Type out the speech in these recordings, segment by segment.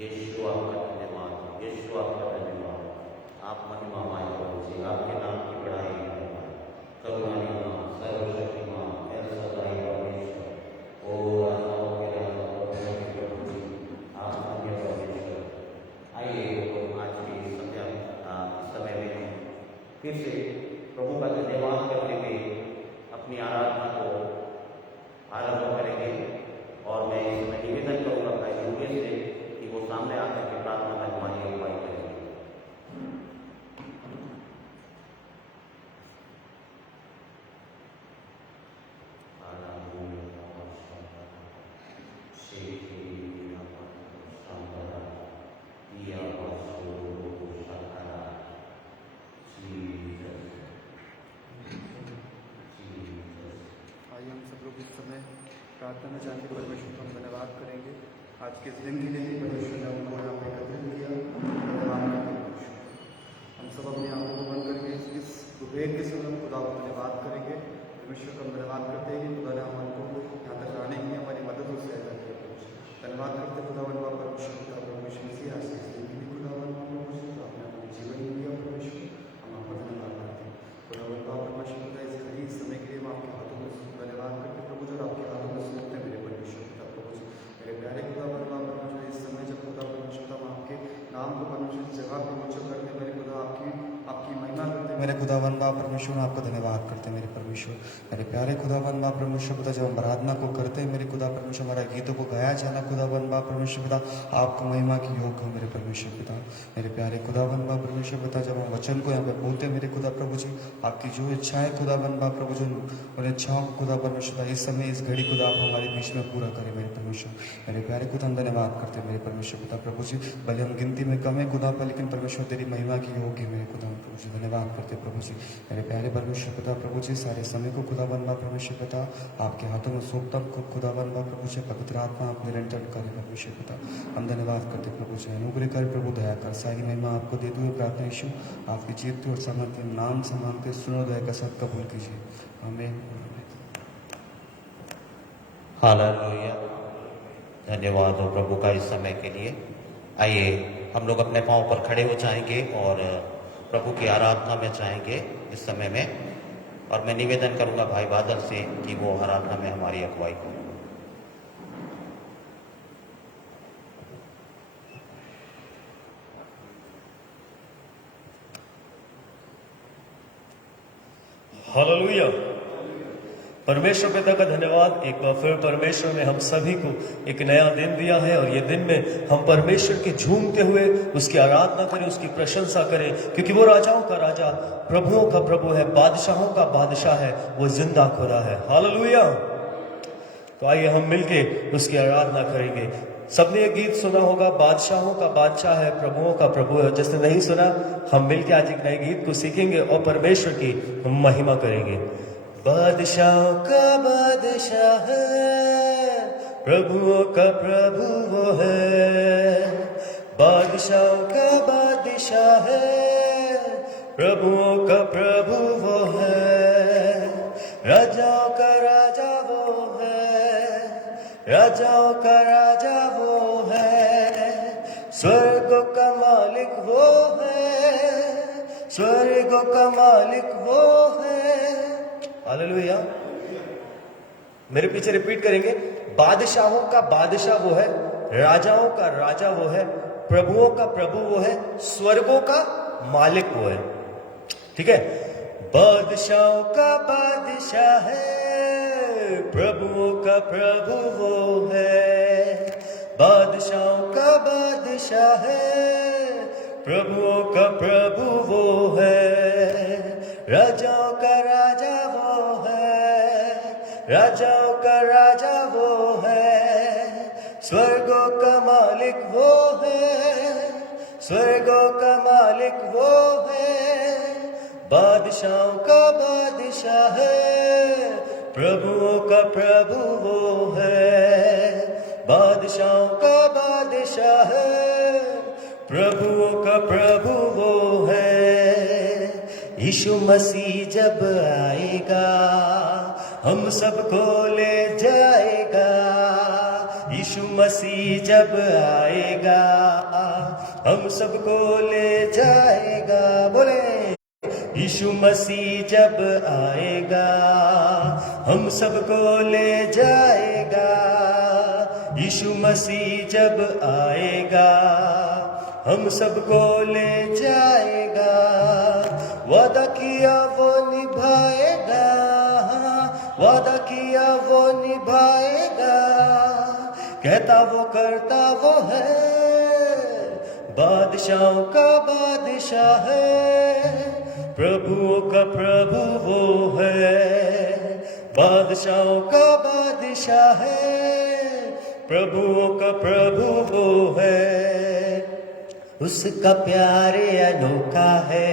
यीशु आपका धन्यवाद, यीशु आपका धन्यवाद। आप महिमामय प्रभु जी, आपके नाम की बड़ाई है। करुणानिवान, सर्वशक्तिमान, एल सदाई परमेश्वर, ओ राजाओं के राजा, प्रभुओं के प्रभु जी, आप धन्य परमेश्वर। आइए आज की संध्या समय में हम फिर से प्रभु का धन्यवाद करते हुए अपनी आराधना को आरंभ करेंगे। और मैं इसमें निवेदन करूँगा भाई योगेश से कि वो सामने आकर के प्रार्थना में हमारी अगुवाई करेंगे। आइए हम सब लोग इस समय प्रार्थना में जाके परमेश्वर का धन्यवाद करेंगे। आज के दिन के लिए भी परमेश्वर ने हमको यहाँ पे एकत्रित किया। धन्यवाद करते हैं परमेश्वर। हम सब अपनी आंखों को बंद करके इस दोपहर के समय हम खुदा का धन्यवाद करेंगे। परमेश्वर का धन्यवाद करते हैं कि खुदा ने हमको यहाँ तक आने की हमारी मदद और सहायता की। धन्यवाद करते खुदावन बाप परमेश्वर का परमेश्वर मसीह आज के दिन के लिए खुदावन बाप परमेश्वर आपने अपने जीवन दिया परमेश्वर, हम आपका धन्यवाद करते हैं। खुदावन बाप परमेश्वर का इस खरीद समय के लिए हम आपके हाथों में धन्यवाद करते प्रभु जो आपके हाथों में सुनते हैं मेरे परमेश्वर पिता प्रभु जी। मेरे प्यारे खुदावन बाप परमेश्वर इस समय जब खुदा परमेश्वर हम आपके नाम को परमेश्वर की जगह पर उच्च करते हैं मेरे खुदा आपकी महिमा करते हैं मेरे खुदावन बाप परमेश्वर आपका धन्यवाद करते हैं मेरे परमेश्वर। मेरे प्यारे खुदावन बाप परमेश्वर पिता जब हम आराधना को करते हैं मेरे खुदा परमेश्वर हमारा गीतों को गाया जाना खुदावन बाप परमेश्वर पिता आपको महिमा की योग हो मेरे परमेश्वर पिता। मेरे प्यारे खुदावन बाप परमेश्वर पिता जब हम वचन को यहाँ पे बोलते हैं मेरे खुदा प्रभु जी आपकी जो इच्छा है खुदावन बाप प्रभु जी उन इच्छाओं को खुदा परमेश्वर इस समय इस घड़ी खुदा आप हमारे बीच में पूरा करें मेरे परमेश्वर। मेरे प्यारे खुदा हम धन्यवाद करते हैं मेरे परमेश्वर पिता प्रभु जी, भले हम गिनती में कम है खुदा पर लेकिन परमेश्वर तेरी महिमा की योग है मेरे खुदा प्रभु जी। धन्यवाद करते प्रभु जी। मेरे प्यारे परमेश्वर पिता प्रभु जी सारे समय को खुदा बनवा परमेश्वर पिता आपके हाथों में सौंपता खुदा बनवा प्रभु जी। पवित्र आत्मा आप निरंतर करे परमेश्वर पिता, हम धन्यवाद करते प्रभु जी। अनुग्रह कर प्रभु, दया कर, सारी महिमा आपको दे हुए प्रार्थना यीशु आपकी जीतते और समर्थ नाम से मांगते सुनो, दया का सब कबूल कीजिए, आमीन। हालेलुया, धन्यवाद हो प्रभु का इस समय के लिए। आइए हम लोग अपने पांव पर खड़े हो जाएंगे और प्रभु की आराधना में जाएंगे इस समय में। और मैं निवेदन करूंगा भाई बादल से कि वो आराधना में हमारी अगुवाई करें। हालेलुया, परमेश्वर पिता का धन्यवाद। एक बार फिर परमेश्वर ने हम सभी को एक नया दिन दिया है और ये दिन में हम परमेश्वर के झूमते हुए उसकी आराधना करें, उसकी प्रशंसा करें, क्योंकि वो राजाओं का राजा, प्रभुओं का प्रभु है, बादशाहों का बादशाह है, वो जिंदा खुदा है। हालेलुया। तो आइए हम मिलके उसकी आराधना करेंगे। सबने ये गीत सुना होगा, बादशाहों का बादशाह है, प्रभुओं का प्रभु है। जिसने नहीं सुना, हम मिलके आज एक नए गीत को सीखेंगे और परमेश्वर की महिमा करेंगे। बादशाहों का बादशाह है, प्रभुओं का प्रभु वो है। बादशाहों का बादशाह है, प्रभुओं का प्रभु वो है। राजाओं का राजा वो है, राजाओं का राजा वो है। स्वर्गों का मालिक वो है, स्वर्गों का मालिक वो है। हालेलुया। मेरे पीछे रिपीट करेंगे। बादशाहों का बादशाह वो है, राजाओं का राजा वो है, प्रभुओं का प्रभु वो है, स्वर्गों का मालिक वो है। ठीक है। बादशाहों का बादशाह है, प्रभुओं का प्रभु वो है। बादशाहों का बादशाह है, प्रभुओं का प्रभु वो है। राजाओं का राजा वो है, राजाओं का राजा वो है। स्वर्गों का मालिक वो है, स्वर्गों का मालिक वो है। बादशाहों का बादशाह है, प्रभुओं का प्रभु वो है। बादशाहों का बादशाह है, प्रभुओं का प्रभु वो है। यीशु मसीह जब आएगा हम सबको ले जाएगा। यीशु यीशु मसीह जब आएगा हम सबको ले जाएगा। बोले यीशु मसीह जब आएगा हम सबको ले जाएगा। यीशु मसीह जब आएगा हम सबको ले जाएगा। वादा किया वो निभाएगा, वादा किया वो निभाएगा। कहता वो करता वो है, बादशाहों का बादशाह है, प्रभुओं का प्रभु वो है। बादशाहों का बादशाह है, प्रभुओं का प्रभु वो है। उसका प्यार अनोखा है,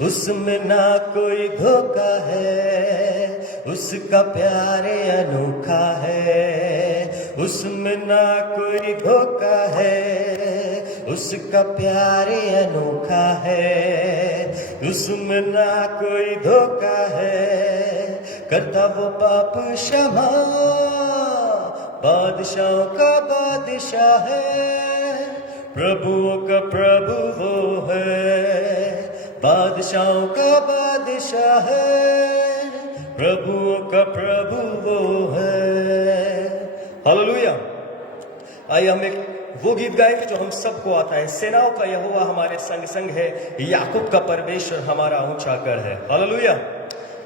उसमें ना कोई धोखा है। उसका प्यार अनोखा है, उसमें ना कोई धोखा है। उसका प्यार अनोखा है, उसमें ना कोई धोखा है। करता वो पाप क्षमा, बादशाहों का बादशाह है, प्रभुओं का प्रभु वो है। बादशाहों का बादशाह है, प्रभुओं का प्रभु वो है। हालेलुया। आइए हम एक वो गीत गाएंगे जो हम सबको आता है। सेनाओं का यहोवा हमारे संग संग है, याकूब का परमेश्वर हमारा ऊंचा गढ़ है। हालेलुया।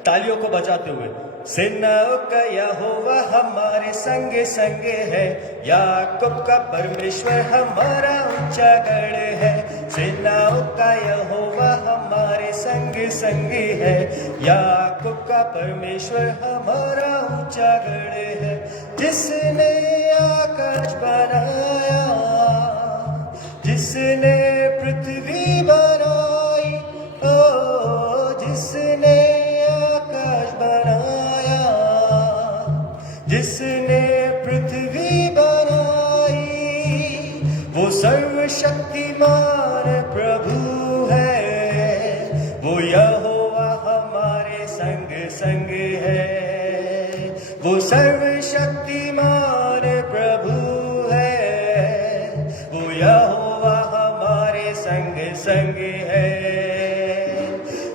तालियों को बजाते हुए, सेनाओं का यहोवा हमारे संगे संगे है, याकूब का परमेश्वर हमारा ऊंचा गढ़ है। सेनाओं का यहोवा हमारे संगे संगे है, याकूब का परमेश्वर हमारा ऊंचा गढ़ है। जिसने आकाश बनाया, जिसने पृथ्वी बनाई, ओ जिसने आकाश बनाया, जिसने पृथ्वी बनाई, वो सर्वशक्तिमान प्रभु है। वो यहोवा हमारे संग संग है, वो सर्वशक्तिमान प्रभु है। वो यहोवा हमारे संग संग है।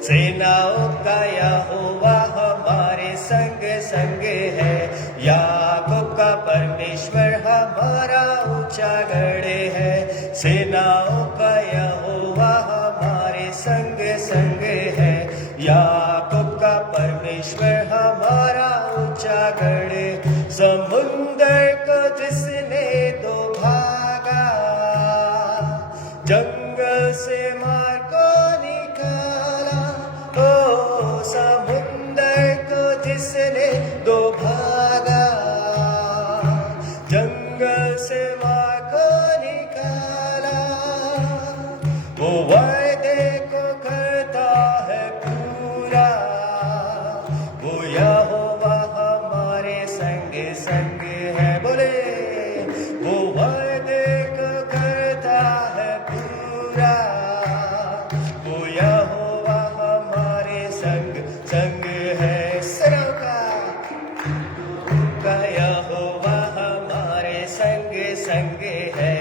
सेनाओं का यहोवा हमारे संग संग है, याकूब का परमेश्वर हमारा ऊंचा गढ़ है। सेनाओं का यहोवा हमारे संग संग है, याकूब का परमेश्वर हमारा ऊंचा गढ़। समुंदर को जिसने दो भागा, जंगल से मार को निकाला, ओ समुंदर को जिसने दो भागा, जंगल से मार को निकाला। वो वायदे को करता है पूरा, वो यहोवा हमारे संग संग है। बोले वो वायदे को करता है पूरा, वो यहोवा हमारे संग संग है। सेनाओं का यहोवा हमारे संग संग है,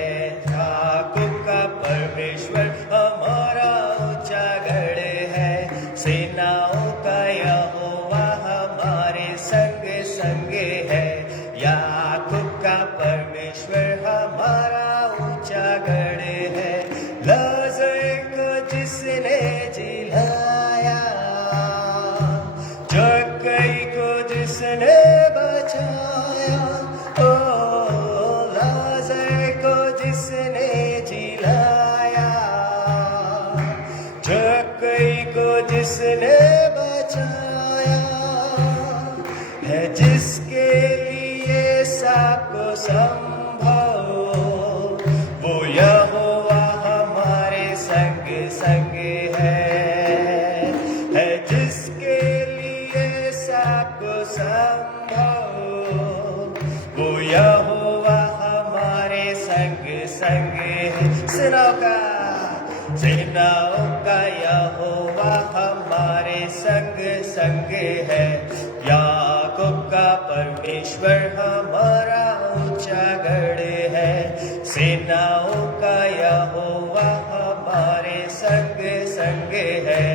याकूब का परमेश्वर हमारा ऊंचा गढ़ है। सेनाओं का यहोवा हमारे संग संग है, याकूब का परमेश्वर हमारा ऊंचा गढ़ है। लाजर को जिसने जिलाया, जक्कई को जिसने बचाया, ओ लाजर को जिसने जिलाया, जक्कई को जिसने बचाया, है जिसके लिए सबको संभव, वो यहोवा हमारे संग संग है जिसके लिए सबको संभव, वो यहोवा हमारे संग संग है। सेनाओं का यहोवा हमारे संग संग है, याकूब का परमेश्वर हमारा ऊंचा ऊंचा गढ़ है। सेनाओं का यहोवा हमारे संग संग है।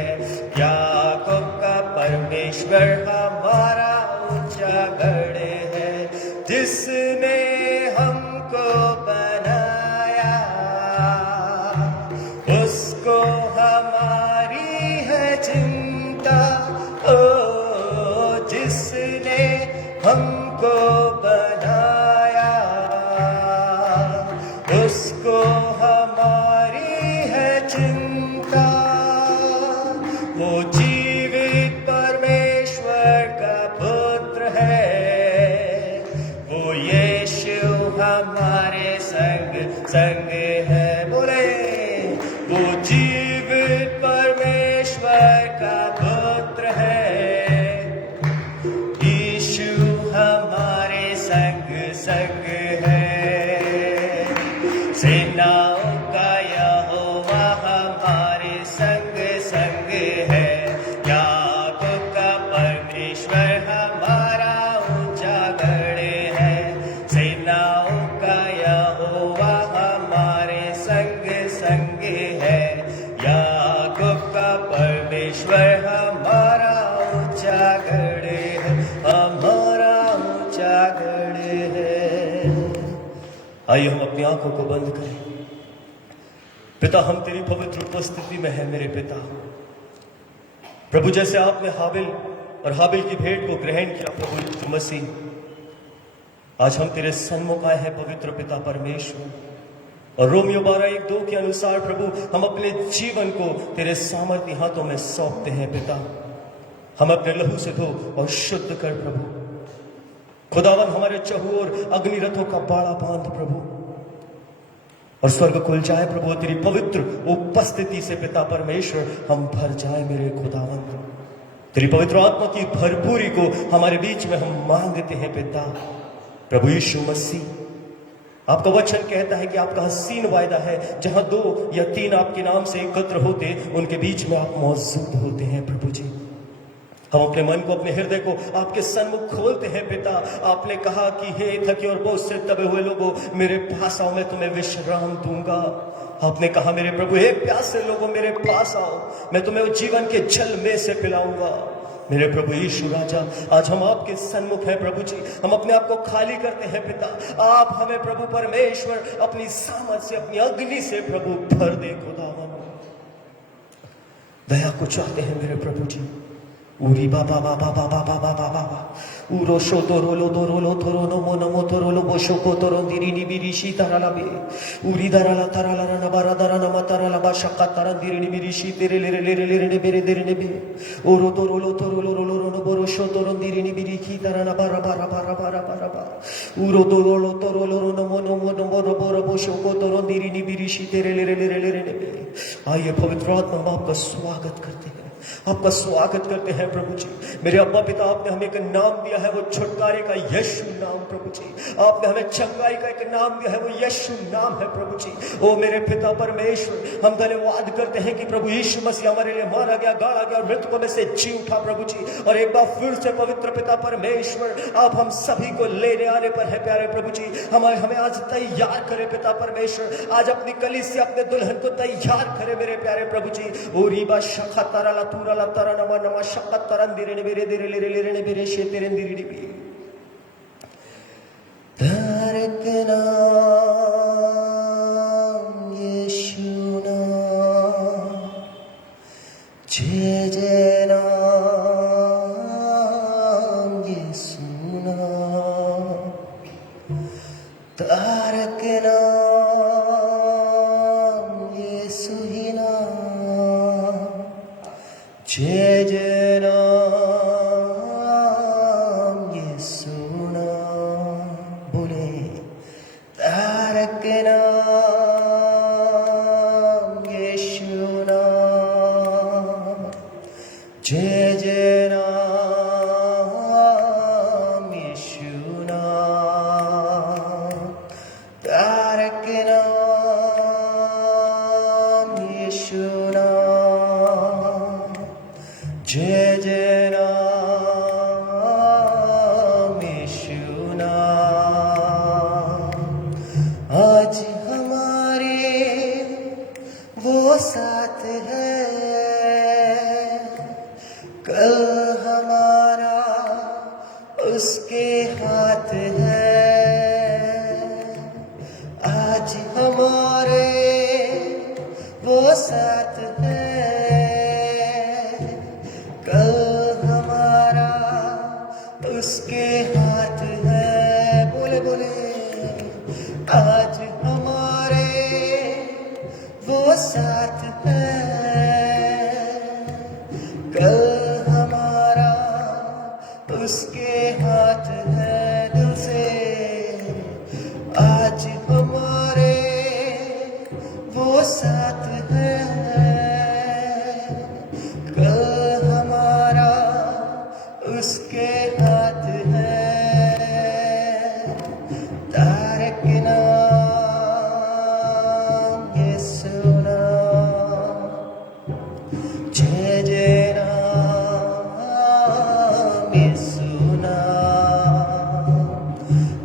याकूब का परमेश्वर हमारा ऊंचा गढ़ है। जिसने हमको बनाया उसको हमारी है चिंता। ओ जिसने हमको बनाया उसको हमारी है चिंता। वो जीवित परमेश्वर का पुत्र है। वो यीशु हमारे संग संग है। बोले वो जीवित परमेश्वर का पुत्र है। यीशु हमारे संग संग है। सेनाओं का यहोवा हमारे संग संग है। याकूब का परमेश्वर हमारा ऊंचा गढ़ है। सेनाओं का यहोवा हमारे संग संग है। याकूब का परमेश्वर हमारा ऊंचा गढ़ है। हमारा ऊंचा गढ़ है। आइए हम अपनी आंखों को बंद करें। पिता, हम तेरी पवित्र उपस्थिति में है मेरे पिता। प्रभु, जैसे आपने हाबिल और हाबिल की भेंट को ग्रहण किया प्रभु यीशु मसीह, आज हम तेरे सन्मुख आए हैं पवित्र पिता परमेश्वर। और रोमियो 12:1-2 के अनुसार प्रभु, हम अपने जीवन को तेरे सामर्थी हाथों में सौंपते हैं पिता। हम अपने लहू से धो और शुद्ध कर प्रभु। खुदावन, हमारे चहु और अग्निरथों का बाड़ा बांध प्रभु, और स्वर्ग खुल जाए प्रभु। तेरी पवित्र उपस्थिति से पिता परमेश्वर हम भर जाए मेरे खुदावन। तेरी पवित्र आत्मा की भरपूरी को हमारे बीच में हम मांगते हैं पिता। प्रभु यीशु मसीह, आपका वचन कहता है कि आपका हसीन वायदा है, जहां 2 या 3 आपके नाम से एकत्र होते उनके बीच में आप मौजूद होते हैं प्रभु जी। हम अपने मन को, अपने हृदय को आपके सन्मुख खोलते हैं पिता। आपने कहा कि हे थके और बोझ से दबे हुए लोगों, मेरे पास आओ, मैं तुम्हें विश्राम दूंगा। आपने कहा मेरे प्रभु, हे प्यासे लोगों, मेरे पास आओ, मैं तुम्हें जीवन के जल में से पिलाऊंगा। मेरे प्रभु यीशु राजा, आज हम आपके सन्मुख हैं प्रभु जी। हम अपने आप को खाली करते हैं पिता। आप हमें प्रभु परमेश्वर अपनी सामर्थ से, अपनी अग्नि से प्रभु भर दे खुदावन। दया को चाहते हैं मेरे प्रभु जी। उरी बाबा बाबा बाबा बाबा बाबा उरो शो तोरोलो तोरोलो तोरो नमो नमो तोरोलो बोशो को तोरो दिरी निबिरी शी ताराला बे उरी दाराला ताराला नबारा दारा नमा ताराला बाशका तारा दिरी निबिरी शी तेरे लेरे लेरे लेरे ने बेरे देरे ने बे उरो तोरोलो तोरोलो रोलो नो बोरो शो तोरो दिरी निबिरी की तारा नबारा बारा बारा बारा बारा बा उरो तोरोलो तोरोलो नमो नमो नमो बोरो बोशो को तोरो दिरी निबिरी शी तेरे लेरे लेरे लेरे ने बे। आइए पवित्र आत्मा, हम आपका स्वागत करते हैं, आपका स्वागत करते हैं प्रभु जी। मेरे अब्बा पिता, आपने हमें एक नाम दिया है, वो छुटकारे का यीशु नाम प्रभु जी। आपने हमें चंगाई का एक नाम दिया है, वो यीशु नाम है प्रभु जी। ओ मेरे पिता परमेश्वर, हम धन्यवाद करते हैं कि प्रभु यीशु मसीह हमारे लिए मारा गया, गाड़ा गया और मृतकों में से जी उठा प्रभु जी। और एक बार फिर से पवित्र पिता परमेश्वर, आप हम सभी को लेने आने पर है प्यारे प्रभु जी। हमें आज तैयार करे पिता परमेश्वर, आज अपनी कलीसिया, अपने दुल्हन को तैयार करे मेरे प्यारे प्रभु जी। ओ रीबा शखा तारा तूरा ला तारा नमा नमा शक्कत तरन दिरे ने बेरे दिरे लेरे लेरे ने बेरे शे तेरे दिरे ने बे तारक नाम यीशु नाम जय जय नाम यीशु नाम तारक नाम यीशु ही नाम जय जय नाम यीशु नाम। बोले साथ है, कल हमारा उसके हाथ है। आज हमारे वो साथ है, कल हमारा उसके हाथ है। बोले बोले, आज हमारे वो साथ है, कल हमारा उसके हाथ है। दिल से आज हमारे वो साथ है, कल हमारा उसके हाथ है। तारक नाम यीशु नाम, जय जय नाम यीशु नाम।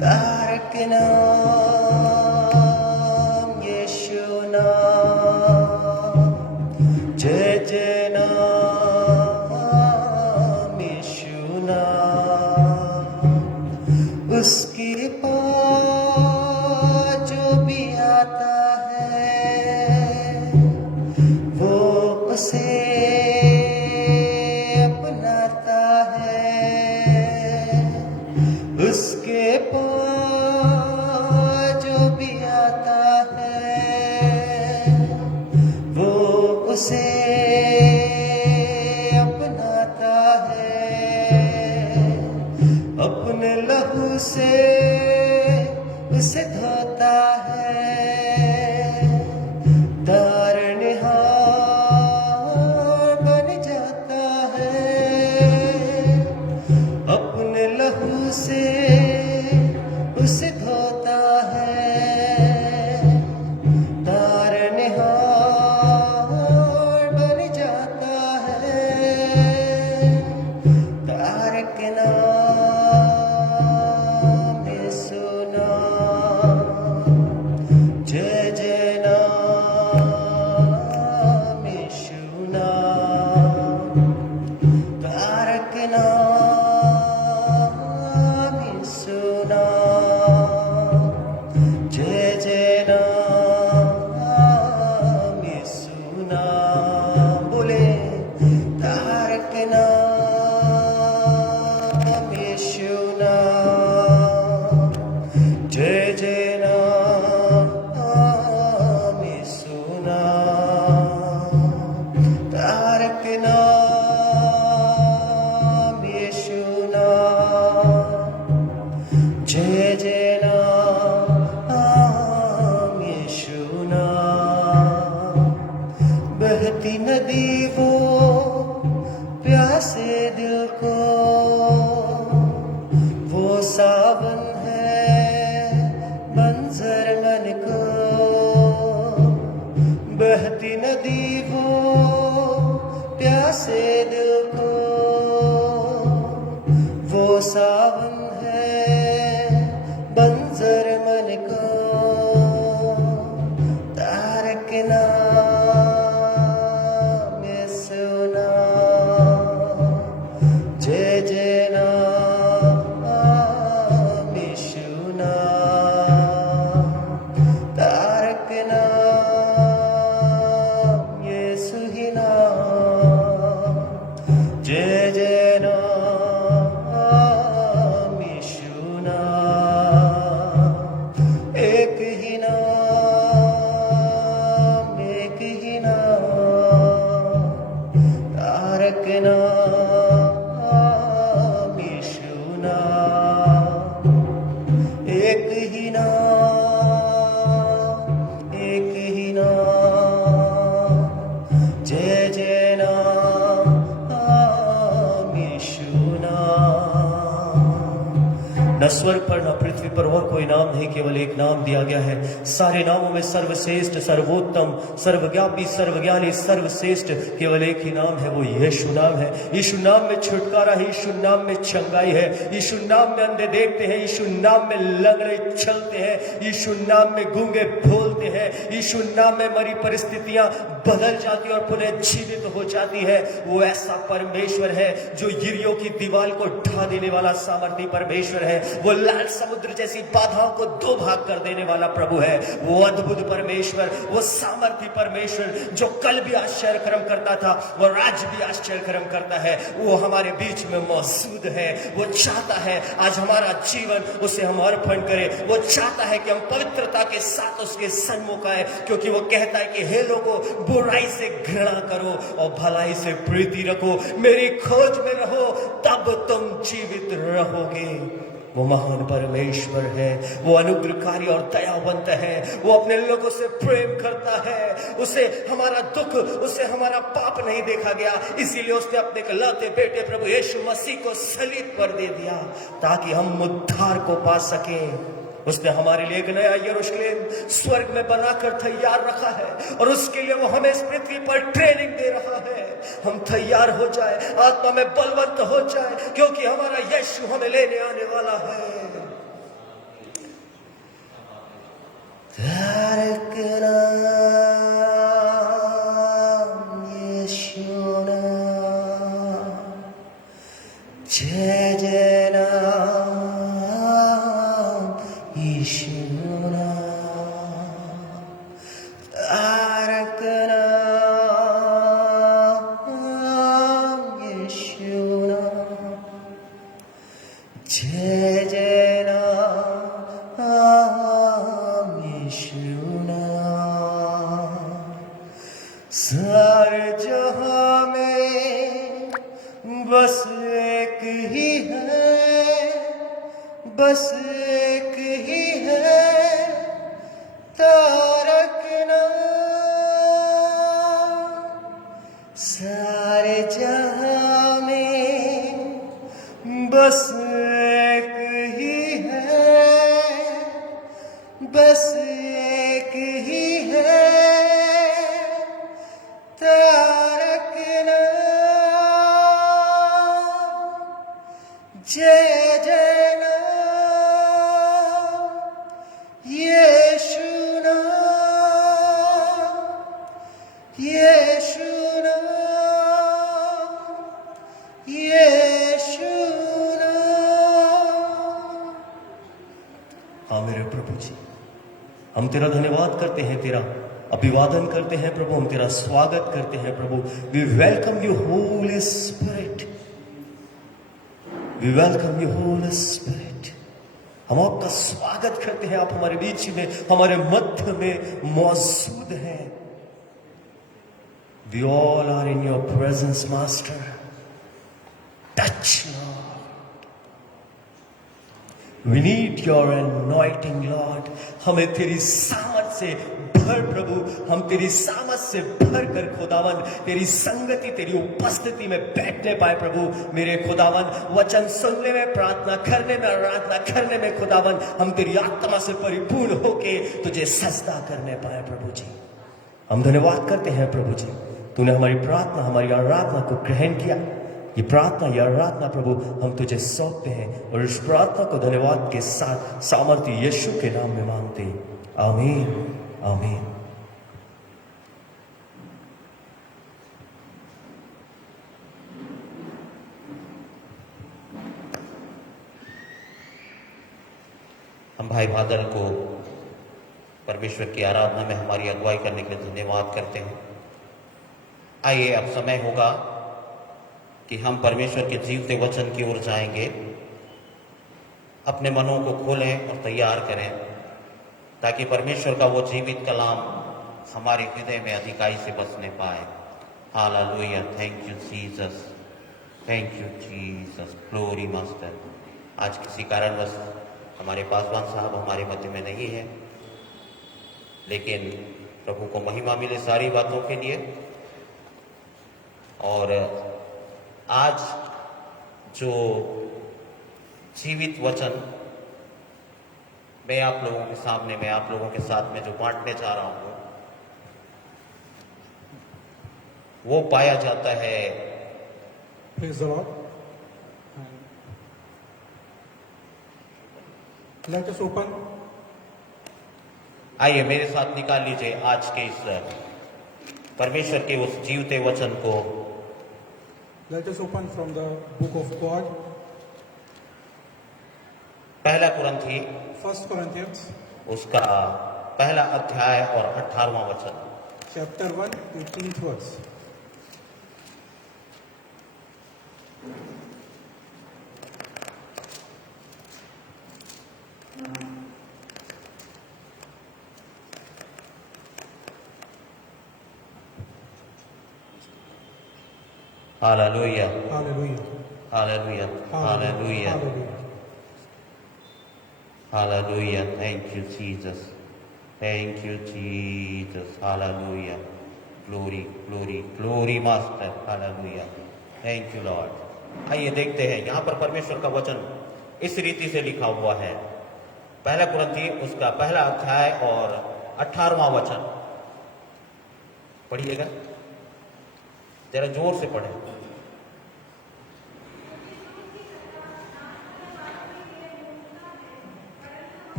तारक नाम यीशु नाम, जय जय नाम यीशु नाम। उसके पास जो भी आता है, वो उसे अपनाता है। उसके पास जो भी आता है, वो उसे अपनाता है। अपने लहू से उसे धोता है, तारनहार बन जाता है। अपने लहू से उसे धोता है, तारनहार बन जाता है। तारक नाम यीशु नाम, जय जय नाम यीशु नाम। तारक नाम यीशु नाम, जय जय नाम यीशु नाम। बोले, तारक नाम यीशु नाम, जय जय नाम यीशु नाम। तारक नाम यीशु नाम, जय जय नाम यीशु नाम। बहती नदी वो प्यासे दिल को, वो सावन है बंजर मन को। बहती नदी वो प्यासे दिल को, वो सावन है बंजर मन को। तारक नाम यीशु नाम, जय जय नाम यीशु नाम। तारक नाम यीशु ही नाम, जय जय नाम यीशु नाम। एक ही नाम, एक ही नाम। तारक नाम यीशु नाम। एक ही नाम, एक ही नाम। जय जय नाम यीशु नाम। न स्वर्ग पर न पृथ्वी पर और कोई नाम नहीं, केवल एक नाम दिया गया है। सारे नामों में सर्वश्रेष्ठ, सर्वोत्तम, सर्वव्यापी, सर्वज्ञानी, सर्वश्रेष्ठ केवल एक ही नाम है, वो यीशु नाम है। यीशु नाम में छुटकारा है, यीशु नाम में चंगाई है, यीशु नाम में अंधे देखते हैं, यीशु नाम में लंगड़े चलते हैं, यीशु नाम में गूंगे बोलते हैं, यीशु नाम में मरी परिस्थितियां बदल जाती और पुनः जीवित हो जाती है। वो ऐसा परमेश्वर है जो यिरियो की दीवार को ढा देने वाला सामर्थी परमेश्वर है। वो लाल समुद्र जैसी बाधाओं को दो भाग कर देने वाला प्रभु है। वो अद्भुत परमेश्वर, वो सामर्थी परमेश्वर जो कल भी आश्चर्य कर्म करता था, वो आज भी आश्चर्य कर्म करता है। वो हमारे बीच में मौजूद है। वो चाहता है आज हमारा जीवन उसे हम अर्पण करें। वो चाहता है कि हम पवित्रता के साथ उसके सन्मुख आए, क्योंकि वो कहता है कि हे लोगों, बुराई से घृणा करो और भलाई से प्रीति रखो, मेरी खोज में रहो, तब तुम जीवित रहोगे। वो महान परमेश्वर है, वो अनुग्रहकारी और दयावंत है। वो अपने लोगों से प्रेम करता है। उसे हमारा दुख, उसे हमारा पाप नहीं देखा गया, इसीलिए उसने अपने इकलौते बेटे प्रभु यीशु मसीह को सलीब पर दे दिया ताकि हम उद्धार को पा सके। उसने हमारे लिए एक नया यरूशलेम स्वर्ग में बनाकर तैयार रखा है और उसके लिए वो हमें इस पृथ्वी पर ट्रेनिंग दे रहा है। हम तैयार हो जाए, आत्मा में बलवंत हो जाए, क्योंकि हमारा यीशु हमें लेने आने वाला है। जय जय जय जय नाम यीशु नाम। सारे जहां में बस एक ही है, बस एक ही है तारक नाम। सारे जहां में बस एक ही है, बस एक ही है तारक नाम। जय जय नाम यीशु नाम, यीशु नाम, यीशु नाम। हाँ मेरे प्रभु जी, हम तेरा धन्यवाद करते हैं, तेरा अभिवादन करते हैं प्रभु, हम तेरा स्वागत करते हैं प्रभु। We welcome you holy spirit, we welcome you holy spirit. हम आपका स्वागत करते हैं, आप हमारे बीच में, हमारे मध्य में मौजूद हैं। We all are in your presence master, touch Lord. We need your anointing, Lord. हमें तेरी सामर्थ से भर प्रभु, हम तेरी सामर्थ से भर कर खुदावन तेरी संगति, तेरी उपस्थिति में बैठने पाए प्रभु। मेरे खुदावन वचन सुनने में, प्रार्थना करने में, आराधना करने में खुदावन हम तेरी आत्मा से परिपूर्ण होके तुझे सजदा करने पाए प्रभु जी। हम धन्यवाद करते हैं प्रभु जी, तूने हमारी प्रार्थना, हमारी आराधना को ग्रहण किया। ये प्रार्थना, ये आराधना प्रभु हम तुझे सौंपते हैं और इस प्रार्थना को धन्यवाद के साथ सामर्थ्य यीशु के नाम में मांगते हैं। आमीन, आमीन। हम भाई बादल को परमेश्वर की आराधना में हमारी अगुवाई करने के लिए धन्यवाद करते हैं। आइए अब समय होगा कि हम परमेश्वर के जीवते वचन की ओर जाएंगे। अपने मनों को खोलें और तैयार करें ताकि परमेश्वर का वो जीवित कलाम हमारे हृदय में अधिकाई से बसने पाए। Hallelujah, thank you Jesus, thank you Jesus, glory master. आज किसी कारणवश हमारे पासवान साहब हमारे मध्य में नहीं है, लेकिन प्रभु को महिमा मिले सारी बातों के लिए। और आज जो जीवित वचन मैं आप लोगों के सामने, मैं आप लोगों के साथ में जो बांटने जा रहा हूं, वो पाया जाता है Praise the Lord. Let us open आइए मेरे साथ निकाल लीजिए आज के इस परमेश्वर के उस जीवते वचन को। Let us open from the book of God, पहला कुरिन्थी 1 Corinthians, उसका पहला अध्याय और 18वां वचन। chapter 1, 18th verse. Hallelujah, Hallelujah. Hallelujah, hallelujah, Hallelujah. Hallelujah. Thank you Jesus, thank you Jesus, hallelujah. Glory glory glory master, hallelujah. Thank you Lord. आइए देखते हैं यहाँ पर परमेश्वर का वचन इस रीति से लिखा हुआ है। पहला कुरिन्थी उसका पहला अध्याय और 18वां वचन पढ़िएगा, जरा जोर से पढ़ें।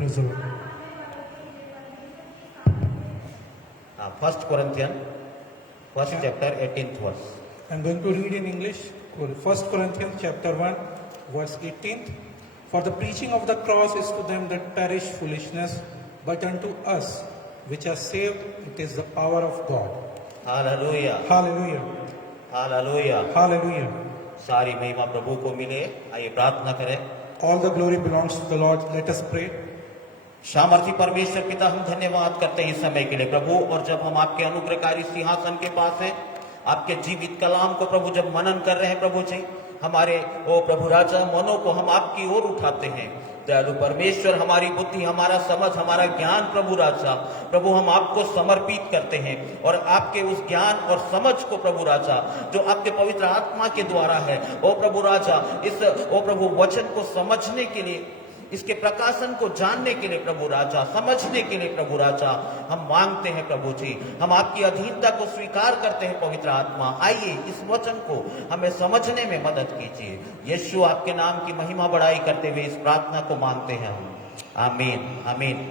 Praise the Lord. First Corinthian first chapter 18th verse. I'm going to read in English, 1 Corinthians chapter 1, verse 18th. For the preaching of the cross is to them that perish foolishness, but unto us which are saved, it is the power of God. Hallelujah, Hallelujah. Hallelujah. Hallelujah. सारी महिमा प्रभु को मिले। आइए प्रार्थना करें। All the glory belongs to the Lord. Let us pray. सामर्थी परमेश्वर पिता, हम धन्यवाद करते हैं इस समय के लिए प्रभु। और जब हम आपके अनुग्रहकारी सिंहासन के पास हैं, आपके जीवित कलाम को प्रभु जब मनन कर रहे हैं प्रभु जी, हमारे ओ प्रभु राजा मनों को हम आपकी ओर उठाते हैं। दयालु परमेश्वर, हमारी बुद्धि, हमारा समझ, हमारा ज्ञान प्रभु राजा, प्रभु हम आपको समर्पित करते हैं। और आपके उस ज्ञान और समझ को प्रभु राजा जो आपके पवित्र आत्मा के द्वारा है, ओ प्रभु राजा, इस ओ प्रभु वचन को समझने के लिए, इसके प्रकाशन को जानने के लिए प्रभु राजा, समझने के लिए प्रभु राजा हम मांगते हैं प्रभु जी। हम आपकी अधीनता को स्वीकार करते हैं पवित्र आत्मा। आइए इस वचन को हमें समझने में मदद कीजिए। यीशु आपके नाम की महिमा बढ़ाई करते हुए इस प्रार्थना को मांगते हैं हम। आमीन, आमीन,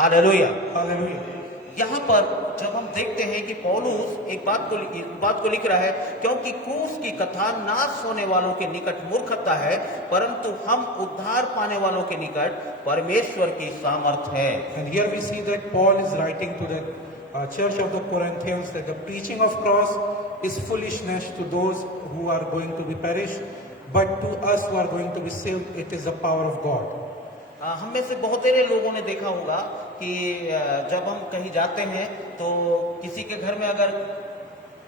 हालेलुया। Hallelujah. यहाँ पर जब हम देखते हैं कि पौलुस एक बात को लिख रहा है, क्योंकि क्रूस की कथा नाश होने वालों के निकट मूर्खता है, परंतु हम उद्धार पाने वालों के निकट परमेश्वर की सामर्थ है। And here we see that Paul is writing to the church of the Corinthians that the preaching of cross is foolishness to those who are going to be perished, but to us who are going to be saved, it is the power of God. हम में से बहुत सारे लोगों ने देखा होगा कि जब हम कहीं जाते हैं तो किसी के घर में अगर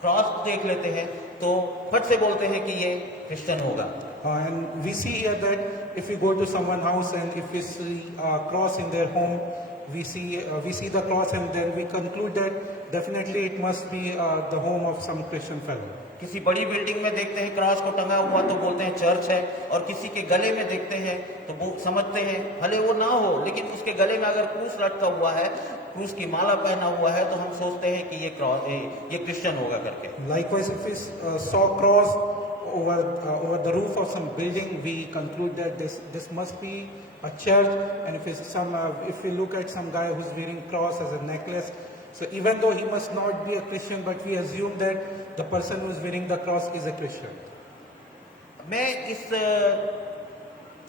क्रॉस देख लेते हैं तो फट से बोलते हैं कि ये क्रिश्चियन होगा। And we see here that if we go to someone's house and if we see a cross in their home, we see the cross and then we conclude that definitely it must be the home of some Christian fellow. किसी बड़ी building में देखते हैं cross को टंगा हुआ तो बोलते हैं चर्च है, और किसी के गले में देखते हैं तो वो समझते हैं, भले वो ना हो लेकिन उसके गले में अगर क्रूस लटका हुआ है, क्रूस की माला पहना हुआ है, तो हम सोचते हैं कि ये क्रिश्चियन होगा करके। Likewise, if we saw cross over the roof of some building, we conclude that this must be a church. And if we look at some guy who's wearing cross as a necklace, so even though he must not be a Christian, but we assume that the person who is wearing the cross is a Christian. मैं इस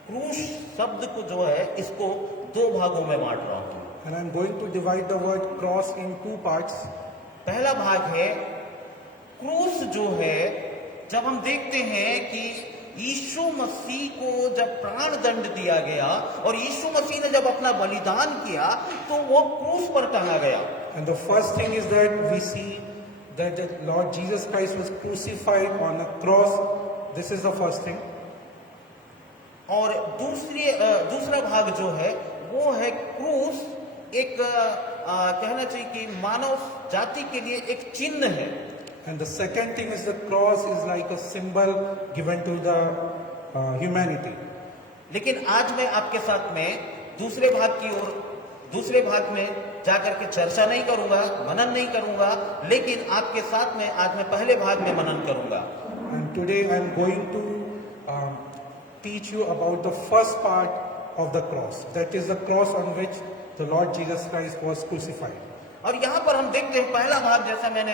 क्रूस शब्द को जो है इसको दो भागों में बांट रहा हूँ। And I'm going to divide the word cross in two parts. पहला भाग है क्रूस जो है, जब हम देखते हैं कि यीशु मसीह को जब प्राण दंड दिया गया और यीशु मसीह ने जब अपना बलिदान किया तो वो क्रूस पर टांगा गया। And the first thing is that we see that the Lord Jesus Christ was crucified on a cross. This is the first thing. और दूसरा भाग जो है वो है क्रूस एक कहना चाहिए कि मानव जाति के लिए एक चिन्ह है। And the second thing is the cross is like a symbol given to the humanity. लेकिन आज मैं आपके साथ में दूसरे भाग में जाकर के चर्चा नहीं करूंगा, मनन नहीं करूंगा, लेकिन आपके साथ में आज मैं पहले भाग में मनन करूंगा। And today I am going to teach you about the first part of the cross. That is the cross on which the Lord Jesus Christ was crucified. और यहाँ पर हम देखते हैं पहला भाग, जैसा मैंने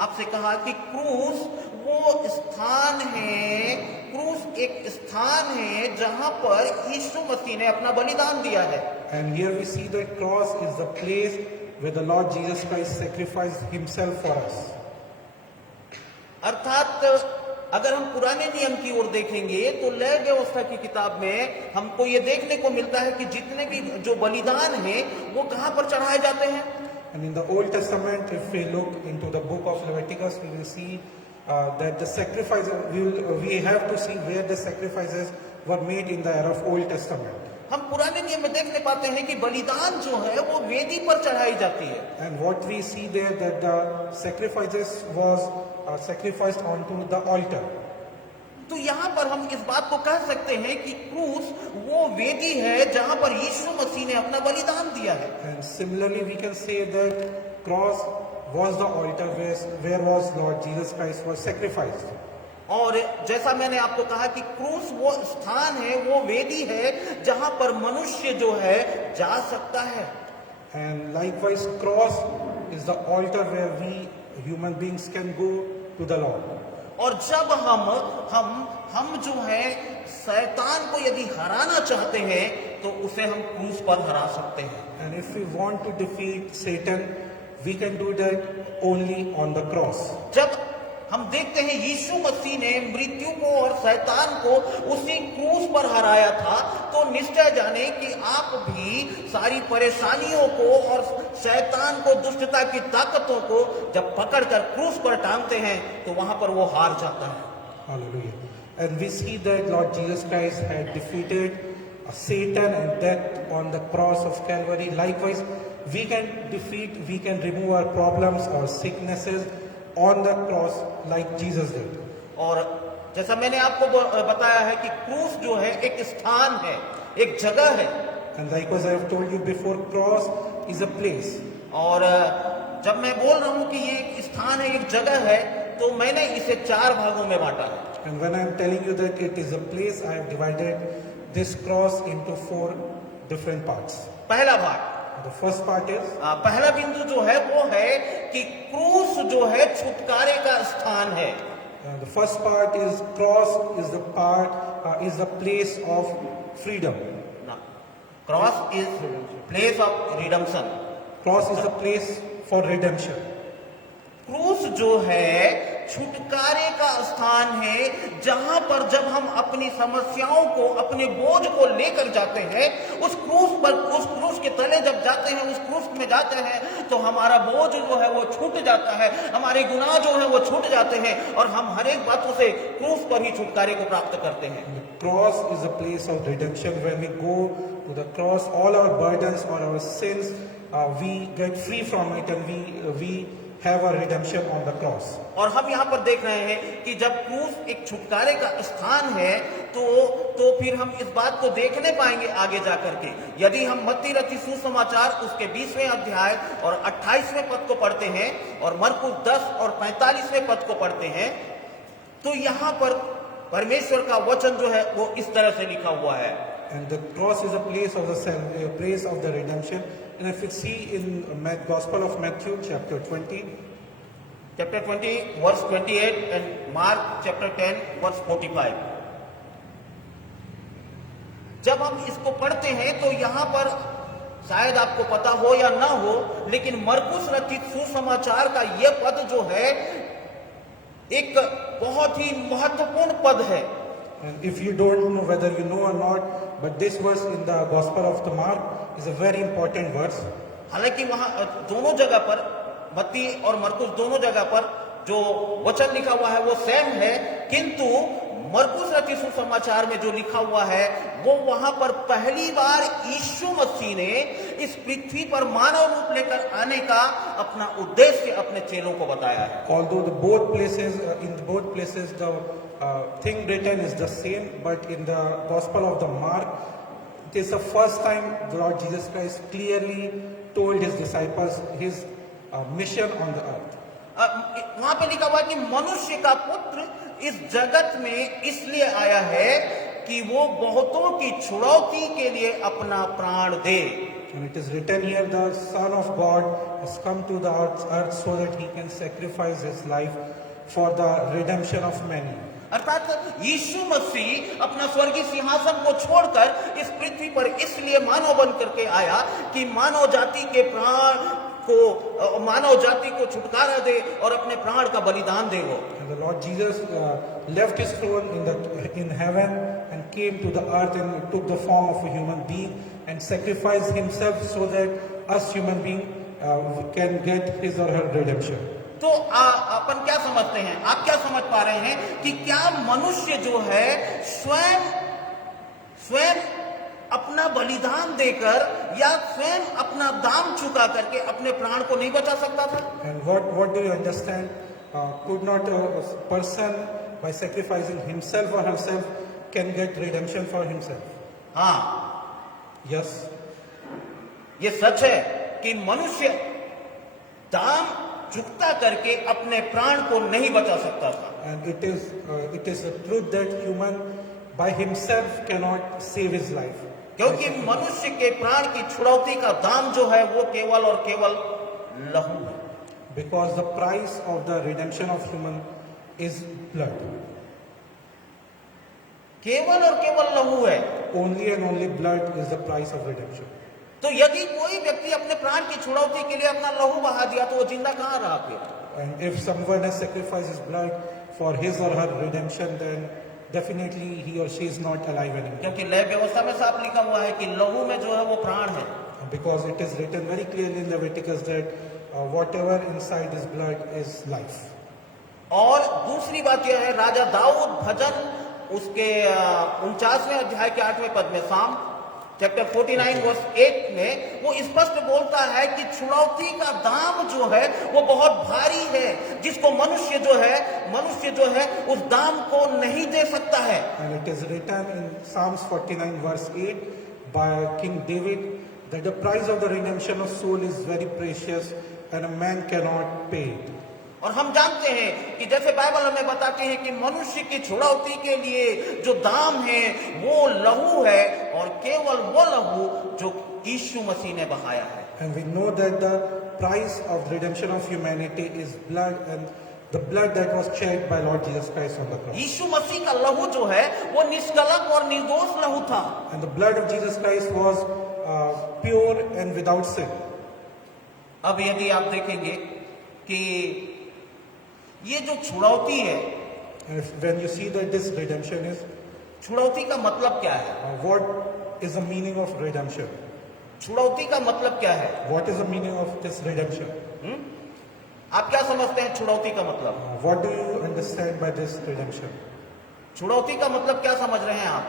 आपसे कहा कि क्रूस वो स्थान है, क्रूस एक स्थान है जहां पर यीशु मसीह ने अपना बलिदान दिया है। And here we see that cross is the place where the Lord Jesus Christ sacrificed himself for us. अर्थात अगर हम पुराने नियम की ओर देखेंगे तो लय व्यवस्था की किताब में हमको ये देखने को मिलता है कि जितने भी जो बलिदान है वो कहां पर चढ़ाए जाते हैं। And in the Old Testament, if we look into the book of Leviticus, we will see that the sacrifice, we have to see where the sacrifices were made in the era of Old Testament. हम पुराने नियम में देखने पाते हैं कि बलिदान जो है वो वेदी पर चढ़ाई जाती है। And what we see there that the sacrifices was sacrificed onto the altar. तो यहाँ पर हम इस बात को कह सकते हैं कि क्रूस वो वेदी है जहां पर यीशु मसीह ने अपना बलिदान दिया है। And similarly, we can say that cross was the altar where was Lord Jesus Christ was sacrificed. और जैसा मैंने आपको कहा कि क्रूस वो स्थान है, वो वेदी है जहां पर मनुष्य जो है जा सकता है। And likewise, cross is the altar where we human beings can go to the Lord. और जब हम जो है शैतान को यदि हराना चाहते हैं तो उसे हम क्रूस पर हरा सकते हैं। And if we want to defeat Satan, we can do that only on the cross. जब हम देखते हैं यीशु मसीह ने मृत्यु को और शैतान को उसी क्रूस पर हराया था, तो निश्चय जाने कि आप भी सारी परेशानियों को और शैतान को, दुष्टता की ताकतों को जब पकड़कर क्रूस पर टांगते हैं तो वहां पर वो हार जाता है। Hallelujah. And we see that Lord Jesus Christ had defeated Satan and death on the cross of Calvary. Likewise, we can remove our problems or sicknesses on the cross like Jesus did. और जैसा मैंने आपको बताया है कि क्रूस जो है एक स्थान है, एक जगह है। And likewise, I have told you before, cross is a place. और जब मैं बोल रहा हूं कि ये एक स्थान है, एक जगह है, तो मैंने इसे 4 भागों में बांटा है। And when I am telling you that it is a place, I have divided this cross into 4 different parts. पहला भाग, The first part is पहला बिंदु जो है वो है कि क्रूस जो है छुटकारे का स्थान है। the first part is cross is the place of freedom. Cross is place of redemption. Cross is the place for redemption. क्रूस जो है छुटकारे का स्थान है, जहां पर जब हम अपनी समस्याओं को, अपने बोझ को लेकर जाते हैं, उस क्रूस के तले जब जाते हैं, उस क्रूस में जाते हैं, तो हमारा बोझ जो है वो छूट जाता है, हमारे गुनाह जो है वो छूट जाते हैं और हम हर एक बातों से क्रूस पर ही छुटकारे को प्राप्त करते हैं। The cross is a place of redemption. When we go to the cross, all our burdens or our sins, we get free from it, and we have a redemption on the cross. और हम यहाँ पर देख रहे हैं कि जब क्रूस एक छुटकारे का स्थान है तो फिर हम इस बात को देखने पाएंगे आगे जाकर के। यदि हम मत्ती रचित सुसमाचार उसके 20वें अध्याय और 28वें पद को पढ़ते हैं और मरकुस 10 और 45वें पद को पढ़ते हैं, तो यहाँ पर परमेश्वर का वचन जो है वो इस तरह से लिखा हुआ है। And the cross is a place of the redemption. And if we see in Gospel of Matthew chapter 20 verse 28 and Mark chapter 10 verse 45, जब हम इसको पढ़ते हैं तो यहाँ पर शायद आपको पता हो या ना हो, लेकिन मरकुस रचित सुसमाचार का यह पद जो है एक बहुत ही महत्वपूर्ण पद है। And if you don't know, whether you know or not, but this verse in the Gospel of the Mark is a very important verse. हालांकि वहां दोनों जगह पर, मत्ती और मरकुस दोनों जगह पर जो वचन लिखा हुआ है वो सेम है, किंतु मरकुस रचित सुसमाचार में जो लिखा हुआ है वो वहां पर पहली बार यीशु मसीह ने इस पृथ्वी पर मानव रूप लेकर आने का अपना उद्देश्य अपने चेलों को बताया है। Although in both places the thing written is the same, but in the Gospel of the Mark, it is the first time the Lord Jesus Christ clearly told his disciples his mission on the earth. वहां पे लिखा हुआ है कि मनुष्य का पुत्र इस जगत में इसलिए आया है कि वो बहुतों की छुड़ौती के लिए अपना प्राण दे। And it is written here, the Son of God has come to the earth so that he can sacrifice his life for the redemption of many. अर्थात यीशु मसीह अपना स्वर्गीय सिंहासन को छोड़कर इस पृथ्वी पर इसलिए मानव बन करके आया कि मानव जाति को छुटकारा दे और अपने प्राण का बलिदान दे वो। And the Lord Jesus left his throne in heaven and came to the earth and took the form of a human being and sacrificed himself so that us human beings can get his or her redemption. तो अपन क्या समझते हैं, आप क्या समझ पा रहे हैं कि क्या मनुष्य जो है स्वयं अपना बलिदान देकर या स्वयं अपना दाम चुका करके अपने प्राण को नहीं बचा सकता था? And what do you understand? Could not a person by sacrificing himself or herself can get redemption for himself? हाँ, Yes. ये सच है कि मनुष्य दाम चुकता करके अपने प्राण को नहीं बचा सकता था। And it is a truth that human by himself cannot save his life. क्योंकि मनुष्य के प्राण की छुड़ौती का दाम जो है वो केवल और केवल लहू है। Because the price of the redemption of human is blood. केवल और केवल लहू है। Only and only blood is the price of redemption. तो यदि कोई व्यक्ति अपने प्राण की छुड़ौती के लिए अपना लहू बहा दिया तो वो जिंदा कहाँ रहा फिर? And if someone has sacrificed his blood for his or her redemption, then definitely he or she is not alive anymore. क्योंकि लय व्यवस्था में साफ लिखा हुआ है कि लहू में जो है वो प्राण है। Because it is written very clearly in Leviticus that whatever inside his blood is life. और दूसरी बात यह है, राजा दाऊद भजन उसके 49वें अध्याय के 8वें पद में, साम चैप्टर 49 वर्स 8 में वो स्पष्ट बोलता है कि छुड़ौती का दाम जो है वो बहुत भारी है, जिसको मनुष्य जो है उस दाम को नहीं दे सकता है। And it is written in Psalms 49 verse 8 by King David that the price of the redemption of soul is very precious and a man cannot pay it. और हम जानते हैं कि जैसे बाइबल हमें बताती है कि मनुष्य की छुड़ौती के लिए जो दाम है वो लहू है, और केवल वो लहू जो यीशु मसीह ने बहाया है। And we know that the price of redemption of humanity is blood, and the blood that was shed by Lord Jesus Christ on the cross. यीशु मसीह का लहू जो है वो निष्कलंक और निर्दोष लहू था। And the blood of Jesus Christ was pure and without sin. अब यदि आप देखेंगे कि ये जो छुड़ौती है, And when you see that this redemption is, छुड़ौती का मतलब क्या है? what is the meaning of redemption? छुड़ौती का मतलब क्या है? What is the meaning of this redemption? आप क्या समझते हैं छुड़ौती का मतलब? What do you understand by this redemption? छुड़ौती का मतलब क्या समझ रहे हैं आप?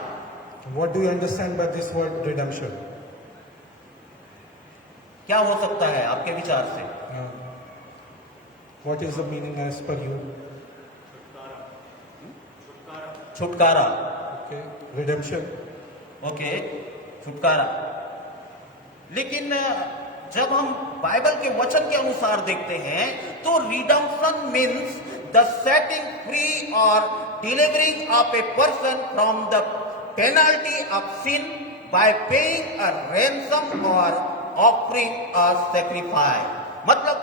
What do you understand by this word redemption? क्या हो सकता है आपके विचार से? What is the meaning as per you? छुटकारा। Okay, redemption. ओके, छुटकारा। लेकिन जब हम बाइबल के वचन के अनुसार देखते हैं तो redemption means the setting free और delivering of a person from the penalty of sin by paying a ransom और ऑफरिंग अ सैक्रिफाइस। मतलब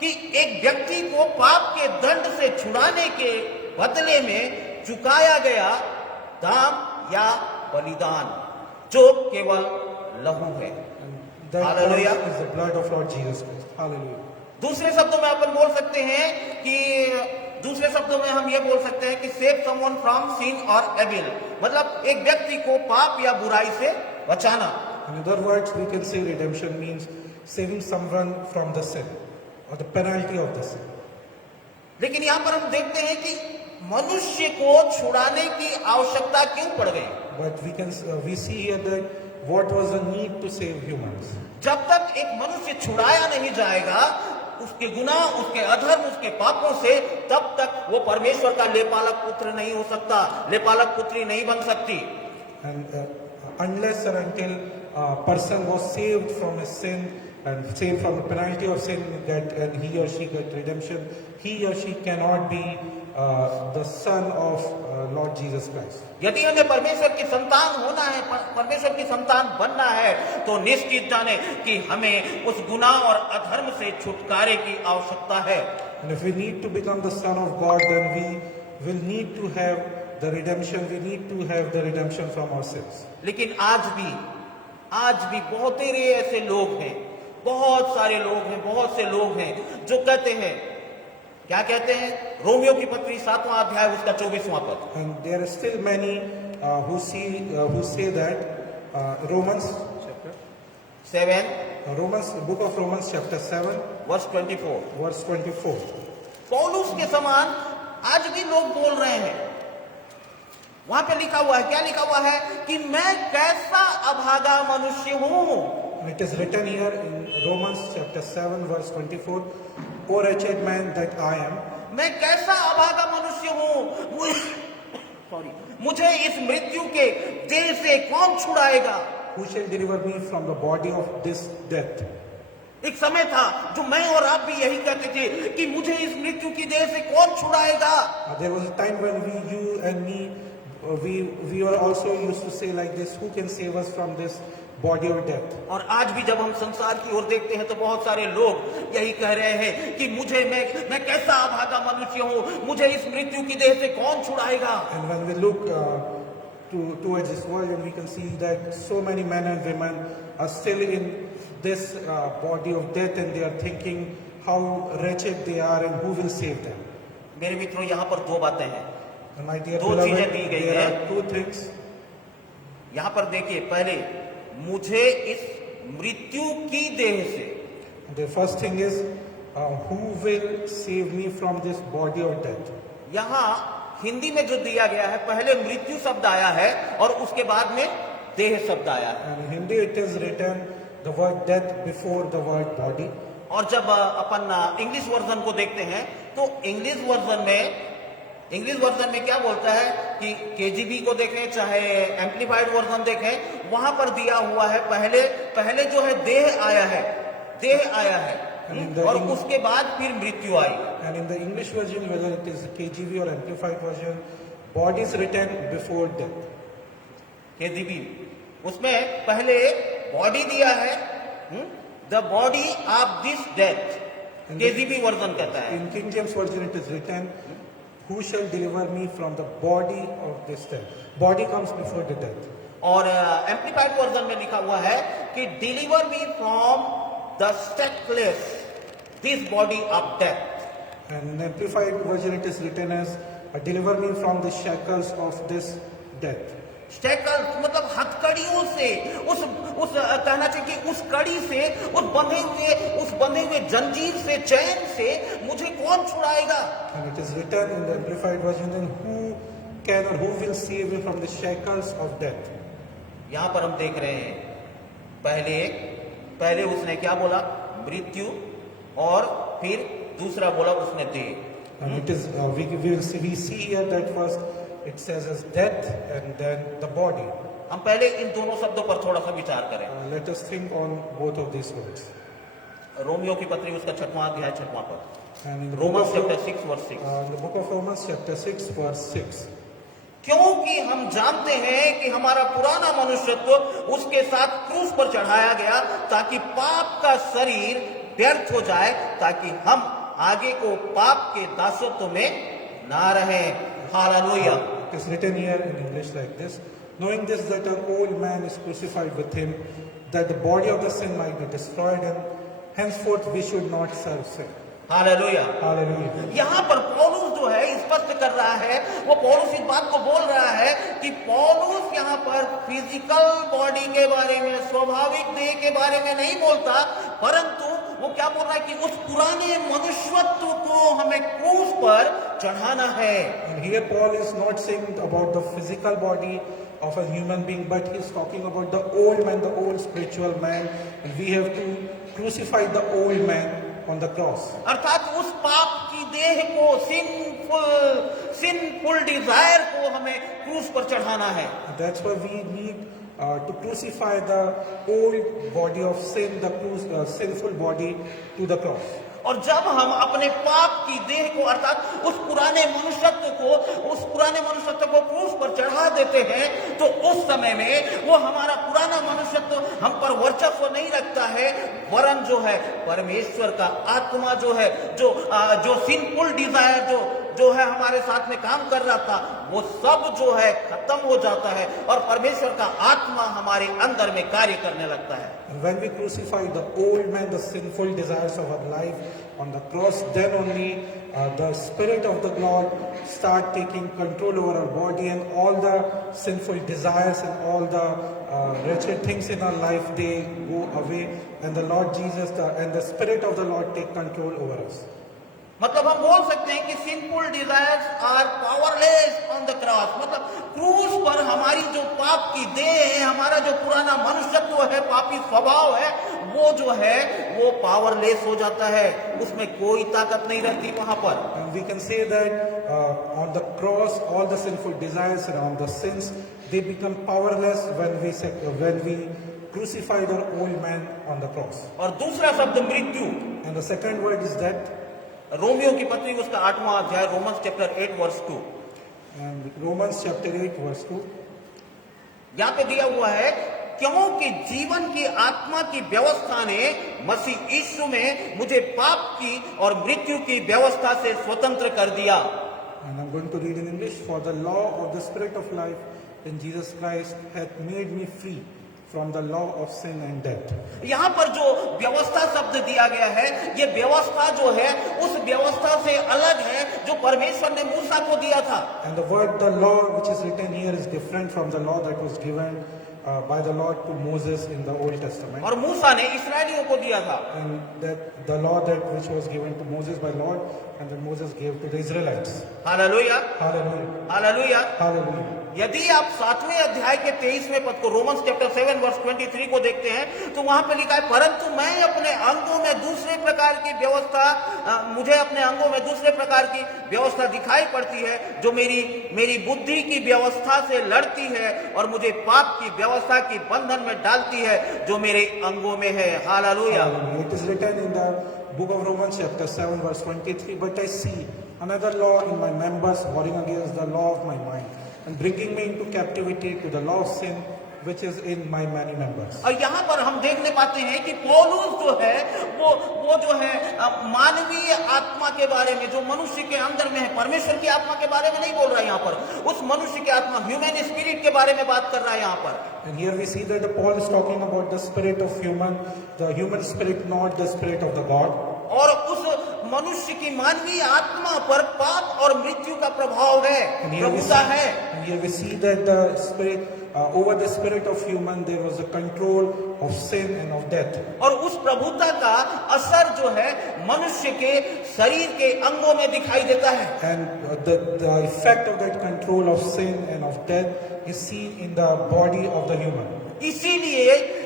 कि एक व्यक्ति को पाप के दंड से छुड़ाने के बदले में चुकाया गया दाम या बलिदान जो केवल लहू है। That Hallelujah. is the blood of Lord Jesus Christ. Hallelujah. दूसरे शब्दों में अपन बोल सकते हैं हम ये बोल सकते हैं कि सेव समवन फ्रॉम सिन और एविल, मतलब एक व्यक्ति को पाप या बुराई से बचाना। In other words, we can say redemption means saving someone from the sin or the penalty of the sin. लेकिन यहाँ पर हम देखते हैं कि मनुष्य को छुड़ाने की आवश्यकता क्यों पड़ गई? But we see here that what was the need to save humans. जब तक एक मनुष्य छुड़ाया नहीं जाएगा उसके गुनाह, उसके अधर्म, उसके पापों से, तब तक वो परमेश्वर का लेपालक पुत्र नहीं हो सकता, लेपालक पुत्री नहीं बन सकती। And unless or until a person was saved from his sin, and sin from the penalty of sin get, and he or she get redemption. He or she cannot be the son of Lord Jesus Christ. यदि हमें परमेश्वर की संतान होना है, परमेश्वर की संतान बनना है, तो निश्चित जाने कि हमें उस गुनाह और अधर्म से छुटकारे की आवश्यकता है। And if we need to become the son of God, then we will need to have the redemption. We need to have the redemption from our sins. लेकिन आज भी बहुत ही ऐसे लोग हैं, बहुत सारे लोग हैं, बहुत से लोग हैं जो कहते हैं, क्या कहते हैं? रोमियो की पत्री 7वां अध्याय उसका 24वां पद। And there are still many who say that Romans chapter 7 book of Romans chapter 7 verse 24। verse 24. पौलुस के समान आज भी लोग बोल रहे हैं। वहां पे लिखा हुआ है, क्या लिखा हुआ है? कि मैं कैसा अभागा मनुष्य हूं। And it is written here in Romans chapter 7 verse 24, O wretched man that I am, मैं कैसा अभागा मनुष्य हूं, सॉरी, मुझे इस मृत्यु के देह से कौन छुड़ाएगा? who shall deliver me from the body of this death? एक समय था जो मैं और आप भी यही कहते थे कि मुझे इस मृत्यु की देह से कौन छुड़ाएगा। There was a time when you and me, we were also used to say like this, who can save us from this body of death? और आज भी जब हम संसार की ओर देखते हैं तो बहुत सारे लोग यही कह रहे हैं कि मैं कैसा अभागा मनुष्य हूं, मुझे इस मृत्यु की देह से कौन छुड़ाएगा। And when we look towards this world, and we can see that so many men and women are still in this body of death, and they are thinking how wretched they are and who will save them. मेरे मित्रों, यहाँ पर दो बातें हैं, And my dear दो beloved, चीजें दी गई there हैं। are two things. यहाँ पर देखिए, पहले मुझे इस मृत्यु की देह से, The first thing is, who will save me from this body of death? यहाँ हिंदी में जो दिया गया है, पहले मृत्यु शब्द आया है और उसके बाद में देह शब्द आया है। And in Hindi it is written the word death before the word body. और जब अपन इंग्लिश वर्जन को देखते हैं तो इंग्लिश वर्जन में क्या बोलता है कि केजीबी को देखें चाहे एम्पलीफाइड वर्जन देखें, वहां पर दिया हुआ है पहले जो है देह आया है और उसके बाद फिर मृत्यु आई। And in the English version, whether it is KJV or amplified version, body is written before death. KGB उसमें पहले बॉडी दिया है, the body of this death, KGB version कहता है। In King James version it is written, who shall deliver me from the body of this death? Body comes before the death. और amplified version में लिखा हुआ है कि deliver me from the stakeless this body of death. And in amplified version it is written as, deliver me from the shackles of this death. स्टेकल्स मतलब हथकड़ियों से, उस कहना चाहिए कि उस कड़ी से, उस बंधे हुए जंजीर से, चैन से मुझे कौन छुड़ाएगा? And it is written in the amplified version, then who can or who will save me from the shackles of death? यहां पर हम देख रहे हैं, पहले उसने क्या बोला? मृत्यु, और फिर दूसरा बोला उसने देह। And it is we see here that first it says as death and then the body. हम पहले इन दोनों शब्दों पर थोड़ा सा विचार करें। Let us think on both of these words. Romeo की पत्री उसका 6वां अध्याय 6वां पद, And in the Romans book chapter of, 6 verse 6। in the book of Romans chapter 6 verse 6. क्योंकि हम जानते हैं कि हमारा पुराना मनुष्यत्व उसके साथ क्रूस पर चढ़ाया गया ताकि पाप का शरीर व्यर्थ हो जाए, ताकि हम आगे को पाप के दासत्व में ना रहें। Hallelujah. It is written here in English like this, knowing this that our old man is crucified with him, that the body of the sin might be destroyed, and henceforth we should not serve sin. Hallelujah. Hallelujah. यहाँ पर पौलुस जो है स्पष्ट कर रहा है, वो पौलुस इस बात को बोल रहा है कि पौलुस यहाँ पर फिजिकल बॉडी के बारे में, स्वाभाविक देह के बारे में नहीं बोलता, परंतु वो क्या बोल रहा है कि उस पुराने मनुष्यत्व को हमें क्रूस पर चढ़ाना है। And here Paul is not saying about the physical body of a human being, but he is talking about the old man, the old spiritual man, and we have to crucify the old man on the cross. अर्थात उस पाप की देह को, sinful Dzire को हमें क्रूस पर चढ़ाना है। And that's why we need to crucify the old body of sin, the sinful body to the cross. और जब हम अपने पाप की देह को अर्थात उस पुराने मनुष्यत्व को क्रूस पर चढ़ा देते हैं, तो उस समय में वो हमारा पुराना मनुष्यत्व हम पर वर्चस्व नहीं रखता है, वरन जो है परमेश्वर का आत्मा जो है, जो सिंफुल डिजायर जो है हमारे साथ में काम कर रहा था, वो सब जो है खत्म हो जाता है और परमेश्वर का आत्मा हमारे अंदर में कार्य करने लगता है। And when we crucify the old man, the sinful desires of our life on the cross, then only the Spirit of the Lord start taking control over our body, and all the sinful desires and all the wretched things in our life, they go away, and the Lord Jesus and the Spirit of the Lord take control over us. मतलब हम बोल सकते हैं कि sinful desires are powerless on the cross, मतलब क्रूस पर हमारी जो पाप की देह है, हमारा जो पुराना मनुष्यत्व है, पापी स्वभाव है, वो जो है वो पावरलेस हो जाता है, उसमें कोई ताकत नहीं रहती वहां पर। And we can say that on the cross, all the sinful desires and all the sins, they become powerless when we crucify the old man on the cross. और दूसरा शब्द मृत्यु, And the second word is death. रोमियो की पत्री उसका 8वां अध्याय, Romans chapter 8 verse 2, And Romans chapter 8 verse 2. यहाँ पे दिया हुआ है, क्योंकि जीवन की आत्मा की व्यवस्था ने मसीह यीशु में मुझे पाप की और मृत्यु की व्यवस्था से स्वतंत्र कर दिया। And I'm going to read in English. For the law of the Spirit of life in Jesus Christ hath made me free from the law of sin and death. यहाँ पर जो व्यवस्था शब्द दिया गया है, ये व्यवस्था जो है उस व्यवस्था से अलग है जो परमेश्वर ने मूसा को दिया था। And the word the law which is written here is different from the law that was given by the Lord to Moses in the Old Testament. और मूसा ने इस्राएलियों को दिया था। And that the law that which was given to Moses by Lord and that Moses gave to the Israelites. Hallelujah, Hallelujah. Hallelujah. Hallelujah. यदि आप 7वें अध्याय के 23वें पद को, रोमन्स चैप्टर 7 वर्स 23 को देखते हैं, तो वहां पे लिखा है, परंतु मैं अपने अंगों में दूसरे प्रकार की व्यवस्था, मुझे अपने अंगों में दूसरे प्रकार की व्यवस्था दिखाई पड़ती है, जो मेरी बुद्धि की व्यवस्था से लड़ती है और मुझे पाप की व्यवस्था की बंधन में डालती है जो मेरे अंगों में है। Hallelujah. It is written in the book of Romans chapter 7 verse 23, but I see another law in my members, warring against the law of my mind and bringing me into captivity to the law of sin which is in my many members. और यहाँ पर हम देखने पाते हैं कि पौलुस जो है वो जो है मानवीय आत्मा के बारे में, जो मनुष्य के अंदर में है, परमेश्वर की आत्मा के बारे में नहीं बोल रहा है यहाँ पर, उस मनुष्य की आत्मा, ह्यूमन स्पिरिट के बारे में बात कर रहा है यहाँ पर। And here we see that the Paul is talking about the spirit of the human spirit, not the spirit of the God. और उस मनुष्य की मानवीय आत्मा पर पाप और मृत्यु का प्रभाव है, प्रभुता है। And here we see that the spirit over the spirit of human there was a control of sin and of death. और उस प्रभुता का असर जो है मनुष्य के शरीर के अंगों में दिखाई देता है। And the effect of that control of sin and of death is seen in the body of the human.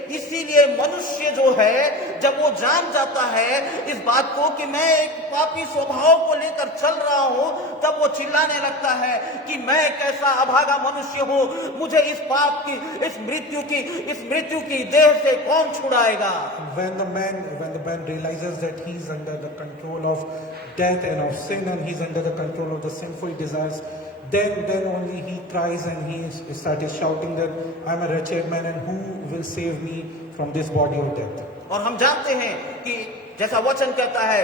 इसीलिए मनुष्य जो है, जब वो जान जाता है इस बात को कि मैं एक पापी स्वभाव को लेकर चल रहा हूं, तब वो चिल्लाने लगता है कि मैं कैसा अभागा मनुष्य हूं, मुझे इस पाप की, इस मृत्यु की देह से कौन छुड़ाएगा। When the man realizes that he's under the control of death and of sin, and he's under the control of the sinful desires, then only he cries and he started shouting that I'm a wretched man, and who will save me from this body of death. और हम जानते हैं कि जैसा वचन कहता है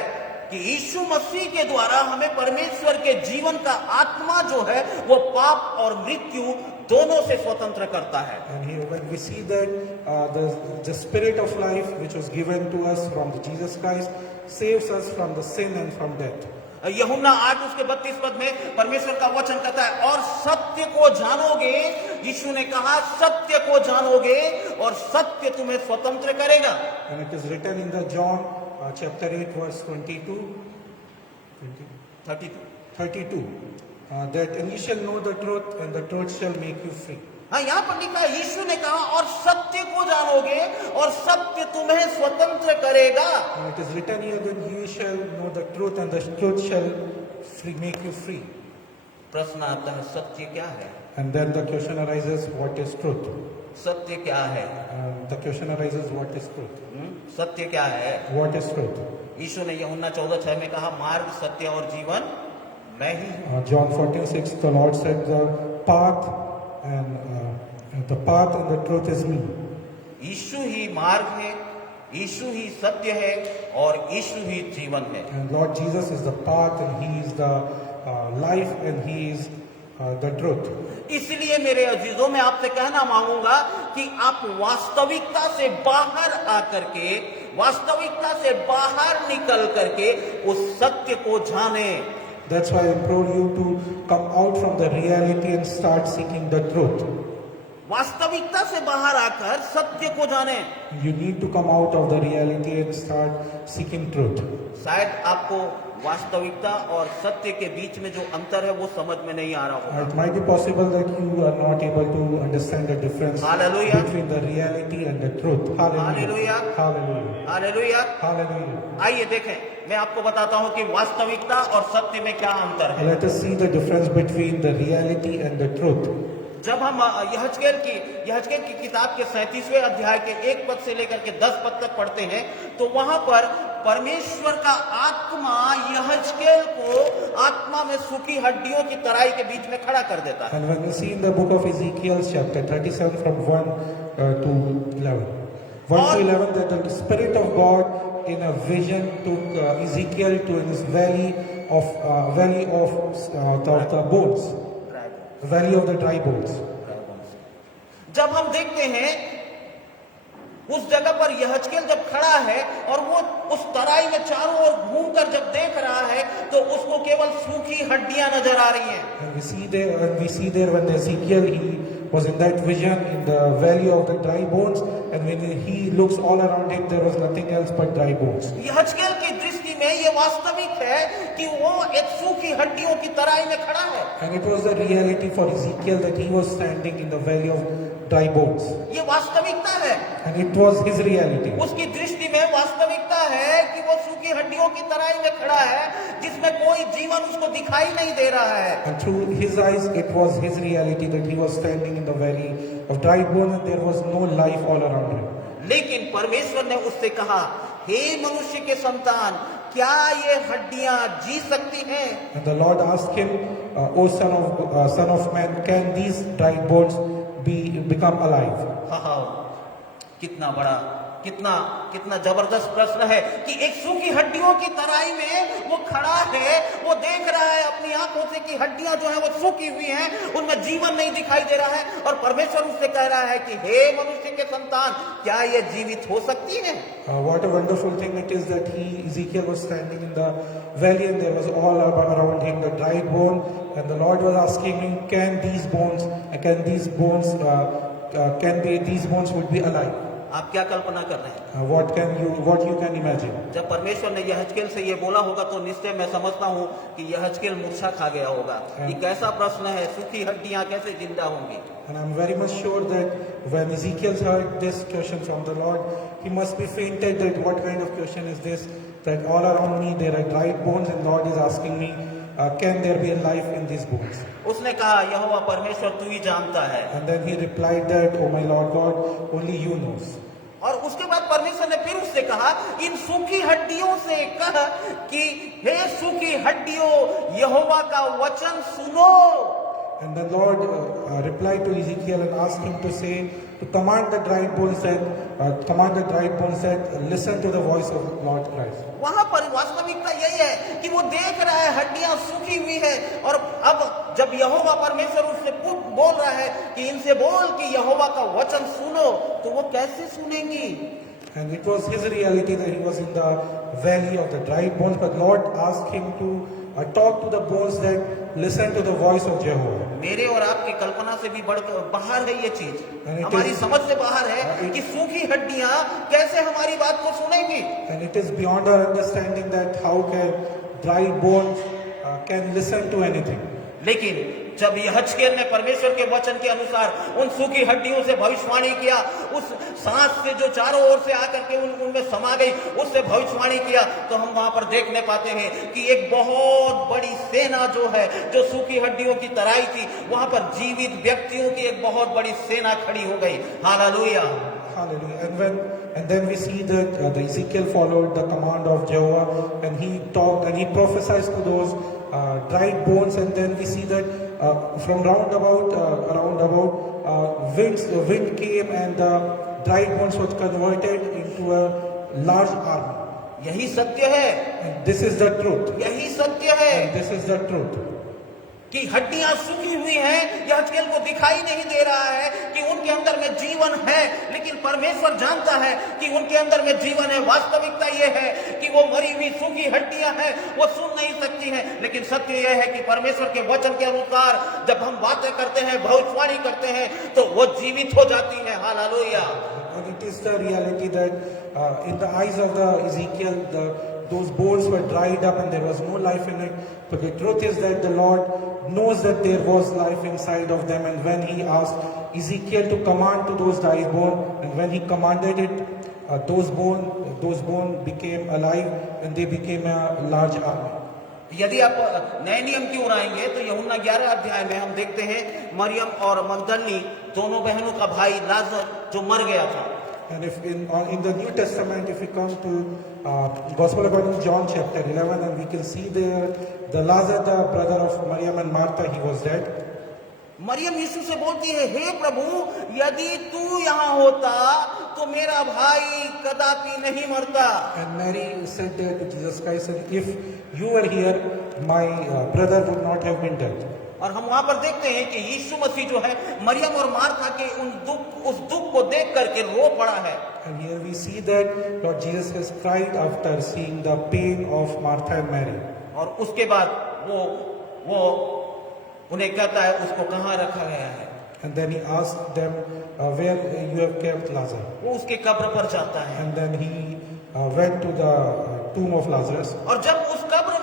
कि यीशु मसीह के द्वारा हमें परमेश्वर के जीवन का आत्मा जो है वो पाप और मृत्यु दोनों से स्वतंत्र करता है। And here when we see that the spirit of life which was given to us from Jesus Christ saves us from the sin and from death. यूहन्ना 8 उसके 32 पद में परमेश्वर का वचन कहता है, और सत्य को जानोगे, यीशु ने कहा सत्य को जानोगे और सत्य तुम्हें स्वतंत्र करेगा। And it is written in the John chapter 8 verse 32 that and you shall know the truth and the truth shall make you free. हाँ, यहाँ पर लिखा है, यीशु ने कहा और सत्य को जानोगे और सत्य तुम्हें स्वतंत्र करेगा। And it is written here that you shall know the truth and the truth shall make you free. प्रश्न आता है, सत्य क्या है? And then the question arises, what is truth? सत्य क्या है? The question arises, what is truth? सत्य क्या है? What is truth? यीशु ने यूहन्ना 14:6 में कहा, मार्ग, सत्य और जीवन मैं ही हूं। John 14:6, the Lord said, the path and the truth is me. यीशु ही मार्ग है, यीशु ही सत्य है और यीशु ही जीवन है। And Lord Jesus is the path and He is the life and He is the truth. इसलिए मेरे अजीजों, मैं आपसे कहना मांगूंगा कि आप वास्तविकता से बाहर आकर के, वास्तविकता से बाहर निकल करके उस सत्य को जाने। That's why I implore you to come out from the reality and start seeking the truth. वास्तविकता से बाहर आकर सत्य को जाने। You need to come out of the reality and start seeking truth. शायद आपको वास्तविकता और सत्य के बीच में जो अंतर है वो समझ में नहीं आ रहा होगा। It might be possible that you are not able to understand the difference Hallelujah. between the reality and the truth. Hallelujah. Hallelujah. Hallelujah. Hallelujah. Hallelujah. आइए देखें, मैं आपको बताता हूं कि वास्तविकता और सत्य में क्या अंतर है। Let us see the difference between the reality and the truth. जब हम यहजकेल की किताब के 37वें अध्याय के 1 पद से लेकर के 10 पद तक पढ़ते हैं, तो वहां पर परमेश्वर का आत्मा यहजकेल को आत्मा में सूखी हड्डियों की तराई के बीच में खड़ा कर देता है। And when we see in the book of Ezekiel chapter 37 from 1 to 11. 1 to 11, that the Spirit of God in a vision took Ezekiel to his valley of the bones. Valley of the dry bones. जब हम देखते हैं उस जगह पर यहजकेल जब खड़ा है और वो उस तराई में चारों ओर घूमकर जब देख रहा है तो उसको केवल सूखी हड्डियां नजर आ रही हैं। And we see there when Ezekiel he was in that vision in the valley of the dry bones, and when he looks all around him there was nothing else but dry bones. यहजकेल की दृष्टि में ये वास्तविक है कि वो एक सूखी हड्डियों की तराई में खड़ा है। And it was the reality for Ezekiel that he was standing in the valley of dry bones. ये वास्तविकता है। And it was his reality. उसकी दृष्टि में वास्तविकता है कि वो सूखी हड्डियों की तराई में खड़ा है जिसमें कोई जीवन उसको दिखाई नहीं दे रहा है। And through his eyes it was his reality that he was standing in the valley of dry bones and there was no life all around him. लेकिन परमेश्वर ने उससे कहा, हे मनुष्य के संतान, क्या ये हड्डियां जी सकती हैं? And the Lord asked him, O son of man, can these dry bones become alive? कितना बड़ा, कितना जबरदस्त प्रश्न है कि एक सूखी हड्डियों की तराई में वो खड़ा है, वो देख रहा है अपनी आंखों से कि हड्डियां जो है वो सूखी हुई हैं, उनमें जीवन नहीं दिखाई दे रहा है, और परमेश्वर उससे कह रहा है कि हे मनुष्य के संतान, क्या ये जीवित हो सकती है? What a wonderful thing it is that Ezekiel was standing in the valley and there was all around him the dry bone, and the Lord was asking him, can these bones would be alive? आप क्या कल्पना कर रहे हैं? What you can imagine? जब परमेश्वर ने यहजकेल से ये बोला होगा तो निश्चय मैं समझता हूँ कि यहजकेल मूर्छा खा गया होगा। ये कैसा प्रश्न है, सूखी हड्डियां कैसे जिंदा होंगी? And I'm very much sure that when Ezekiel heard this question from the Lord, he must be fainted that what kind of question is this? That all around me there are dry bones and Lord is asking me, can there be a life in these bones? उसने कहा, यहोवा परमेश्वर तू ही जानता है। And then he replied that, oh my Lord God, only you knows. और उसके बाद परमेश्वर ने फिर उससे कहा, इन सूखी हड्डियों से कह कि हे सूखी हड्डियों, यहोवा का वचन सुनो। And the Lord replied to Ezekiel and asked him to say, to command the dry bones that listen to the voice of Lord Christ. वहां पर वास्तविकता यही है कि वो देख रहा है हड्डियां सूखी हुई है, और अब जब यहोवा परमेश्वर उससे बोल रहा है कि इनसे बोल कि यहोवा का वचन सुनो, तो वो कैसे सुनेंगी? And it was his reality that he was in the valley of the dry bones, but Lord asked him to talk to the bones that listen to the voice of Jehovah. मेरे और आपकी कल्पना से भी बाहर है ये चीज, And it हमारी is- समझ से बाहर है कि सूखी हड्डियां कैसे हमारी बात को सुनेंगी। And it is beyond our understanding that how can dry bones can listen to anything. लेकिन जब यहजकेल ने परमेश्वर के वचन के अनुसार उन सूखी हड्डियों से भविष्यवाणी किया, उस सांस से जो चारों ओर से आकर के उनमें समा गई, उससे भविष्यवाणी किया, तो हम वहां पर देखने पाते हैं कि एक बहुत बड़ी सेना जो है, जो सूखी हड्डियों की तराई थी, वहां पर जीवित व्यक्तियों की एक बहुत बड़ी सेना खड़ी हो गई। Hallelujah. Hallelujah. And then we see that the Ezekiel followed the command of Jehovah, and he talked and he prophesied to those dried bones. And then we see that from roundabout, wind came, and the dried bones was converted into a large army. यही सत्य है, And this is the truth. यही सत्य है And this is the truth. कि हड्डियां सूखी हुई हैं। यहजकेल को दिखाई नहीं दे रहा है कि उनके अंदर में जीवन है, लेकिन परमेश्वर जानता है कि उनके अंदर में जीवन है। वास्तविकता यह है कि वो मरी हुई सूखी हड्डियां हैं, वो सुन नहीं सकती हैं, लेकिन सत्य यह है कि परमेश्वर के वचन के अनुसार जब हम बातें करते हैं, भविष्यवाणी करते हैं, तो वो जीवित हो जाती है। Hallelujah. And it is the reality that in the eyes of the Ezekiel, those bones were dried up and there was no life in it. But the truth is that the Lord knows that there was life inside of them. And when He asked Ezekiel to command to those dried bones, and when He commanded it, those bones became alive and they became a large army. यदि आप नए नियम की ओर आएंगे तो यूहन्ना 11 अध्याय में हम देखते हैं मरियम और मगदलनी दोनों बहनों का भाई लाजर जो मर गया था। And if in the New Testament, if we come to Gospel according to John chapter 11, and we can see there the Lazarus, the brother of Maryam and Martha, he was dead. Maryam यीशु से बोलती है, हे प्रभु, यदि तू यहाँ होता तो मेरा भाई कदापि नहीं मरता। And Mary said that to Jesus Christ, if you were here, my brother would not have been dead. और हम वहां पर देखते हैं कि यीशु मसीह जो है मरियम और मार्था के उस दुख को देख करके रो पड़ा है। And here we see that Lord Jesus has cried after seeing the pain of Martha and Mary. और उसके बाद वो उन्हें कहता है उसको कहाँ रखा गया है। And then he asked them, where you have kept Lazarus. वो उसके कब्र पर जाता है। And then he went to the tomb of Lazarus. और जब उस कब्र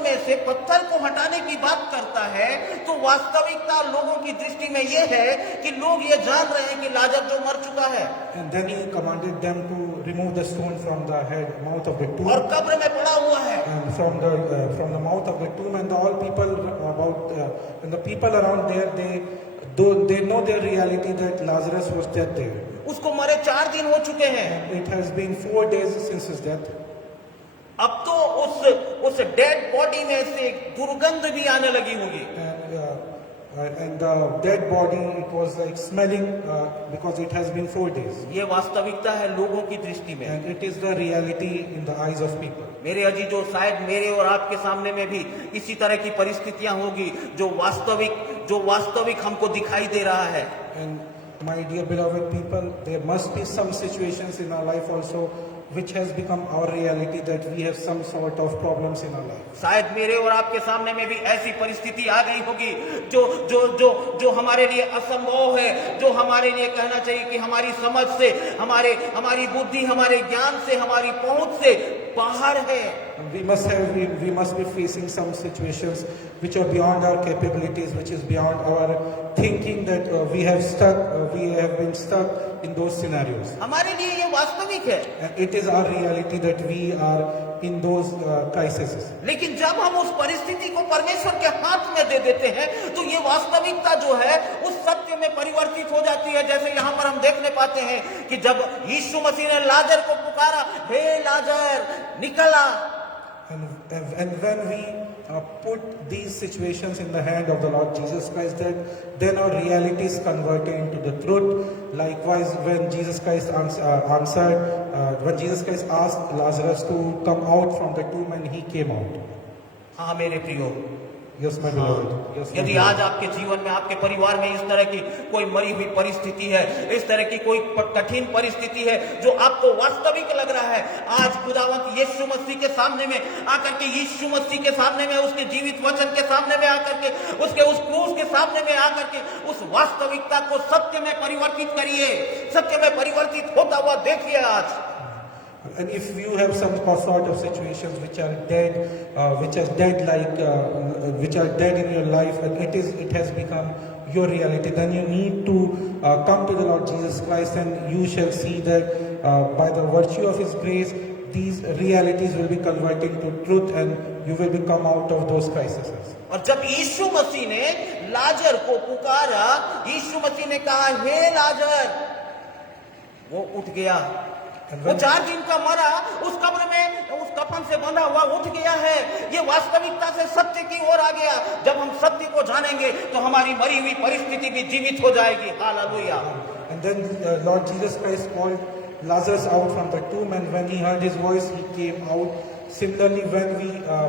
में से पत्थर को हटाने की बात करता है, तो वास्तविकता लोगों की दृष्टि में यह है कि लोग ये जान रहे हैं कि लाजर जो मर चुका है। And then he commanded them to remove the stone from the mouth of the tomb. और कब्र में पड़ा हुआ है। And from the mouth of the tomb, and all people and the people around there, they know their reality that Lazarus was dead there. उसको मरे 4 दिन हो चुके हैं। It has been 4 days since his death. अब तो उस dead body में से दुर्गंध भी आने लगी होगी। And the dead body, it was like smelling because it has been 4 days. ये वास्तविकता है लोगों की दृष्टि में। And it is the reality in the eyes of people. मेरे अजीजों, शायद मेरे और आपके सामने में भी इसी तरह की परिस्थितियां होगी जो वास्तविक हमको दिखाई दे रहा है। And my dear beloved people, there must be some situations in our life also which has become our reality, that we have some sort of problems in our life. शायद मेरे और आपके सामने में भी ऐसी परिस्थिति आ गई होगी जो हमारे लिए असंभव है, जो हमारे लिए कहना चाहिए कि हमारी समझ से, हमारी बुद्धि, हमारे ज्ञान से, हमारी पहुंच से बाहर है। We must be facing some situations which are beyond our capabilities, which is beyond our thinking, that we have been stuck in those scenarios. हमारे लिए ये वास्तविक है। And it is our reality that we are in those crises. लेकिन जब हम उस परिस्थिति को परमेश्वर के हाथ में दे देते हैं, तो ये वास्तविकता जो है उस सत्य में परिवर्तित हो जाती है। जैसे यहाँ पर हम देखने पाते हैं कि जब यीशु मसीह ने लाजर को पुकारा, हे लाजर निकल आ। And when we put these situations in the hand of the Lord Jesus Christ, then our reality is converted into the truth. Likewise, when Jesus Christ when Jesus Christ asked Lazarus to come out from the tomb, and he came out. हाँ मेरे प्रियो, Yes, my beloved. Yes, my यदि beloved. आज आपके जीवन में, आपके परिवार में इस तरह की कोई मरी हुई परिस्थिति है, इस तरह की कोई कठिन परिस्थिति है जो आपको वास्तविक लग रहा है, आज खुदावंत यीशु मसीह के सामने में आकर के, यीशु मसीह के सामने में, उसके जीवित वचन के सामने में आकर के, उसके उस क्रूस के सामने में आकर के उस वास्तविकता को सत्य में परिवर्तित करिए, सत्य में परिवर्तित होता हुआ देखिए। आज And if you have some sort of situations which are dead in your life, and it has become your reality, then you need to come to the Lord Jesus Christ, and you shall see that by the virtue of His grace, these realities will be converted to truth, and you will become out of those crises. और जब यीशु मसीह ने लाजर को पुकारा, यीशु मसीह ने कहा, हे लाजर, वो उठ गया। वो 4 दिन का मरा, उस कब्र में उस कफन से बंधा हुआ उठ गया है। ये वास्तविकता से सत्य की ओर आ गया। जब हम सत्य को जानेंगे तो हमारी मरी हुई परिस्थिति भी जीवित हो जाएगी। Hallelujah. And then Lord Jesus Christ called Lazarus out from the tomb, and when he heard his voice, he came out. Similarly, when we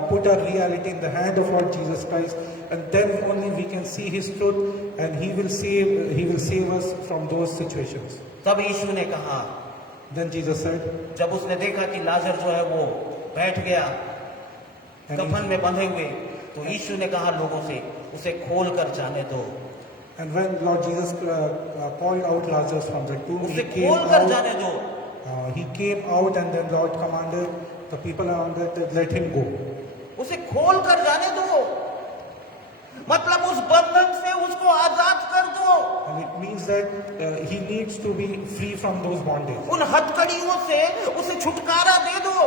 put our reality in the hand of Lord Jesus Christ, and then only we can see His truth, and He will save us from those situations. तब यीशु ने कहा, Then Jesus said, जब उसने देखा कि लाजर जो है वो बैठ गया कफन में बंधे हुए, तो यीशु ने कहा लोगों से, उसे खोल कर जाने दो। and when Lord Jesus called out Lazarus from the tomb, उसे खोल कर जाने दो। he came out, and then Lord commanded the people around that let him go. उसे खोल कर जाने दो, मतलब उस बंधन से उसको आजाद कर दो। And it means that he needs to be free from those bondages. उन हथकड़ियों से उसे छुटकारा दे दो।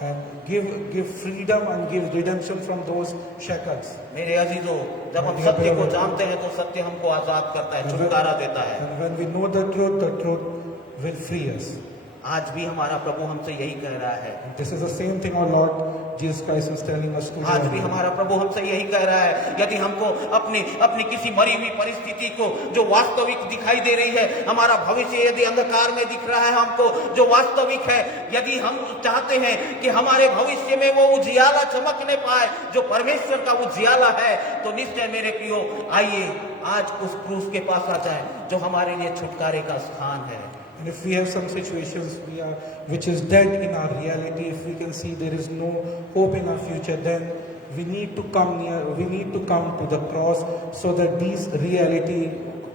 And give freedom and give redemption from those shackles. मेरे अजीजों, जब हम सत्य को जानते हैं तो सत्य हमको आजाद करता है, छुटकारा देता है। And when we know the truth will free us. आज भी हमारा प्रभु हमसे यही कह रहा है। This is the same thing our Lord Jesus Christ is telling us today. आज भी हमारा प्रभु हमसे यही कह रहा है, यदि हमको अपनी किसी मरी हुई परिस्थिति को जो वास्तविक दिखाई दे रही है, हमारा भविष्य यदि अंधकार में दिख रहा है हमको जो वास्तविक है, यदि हम चाहते हैं कि हमारे भविष्य में वो उजियाला चमकने पाए जो परमेश्वर का उजियाला है, तो निश्चय मेरे प्रियो, आइए आज उस क्रूस के पास आ जाए जो हमारे लिए छुटकारे का स्थान है। And if we have some situations which is dead in our reality, if we can see there is no hope in our future, then we need to come to the cross so that these reality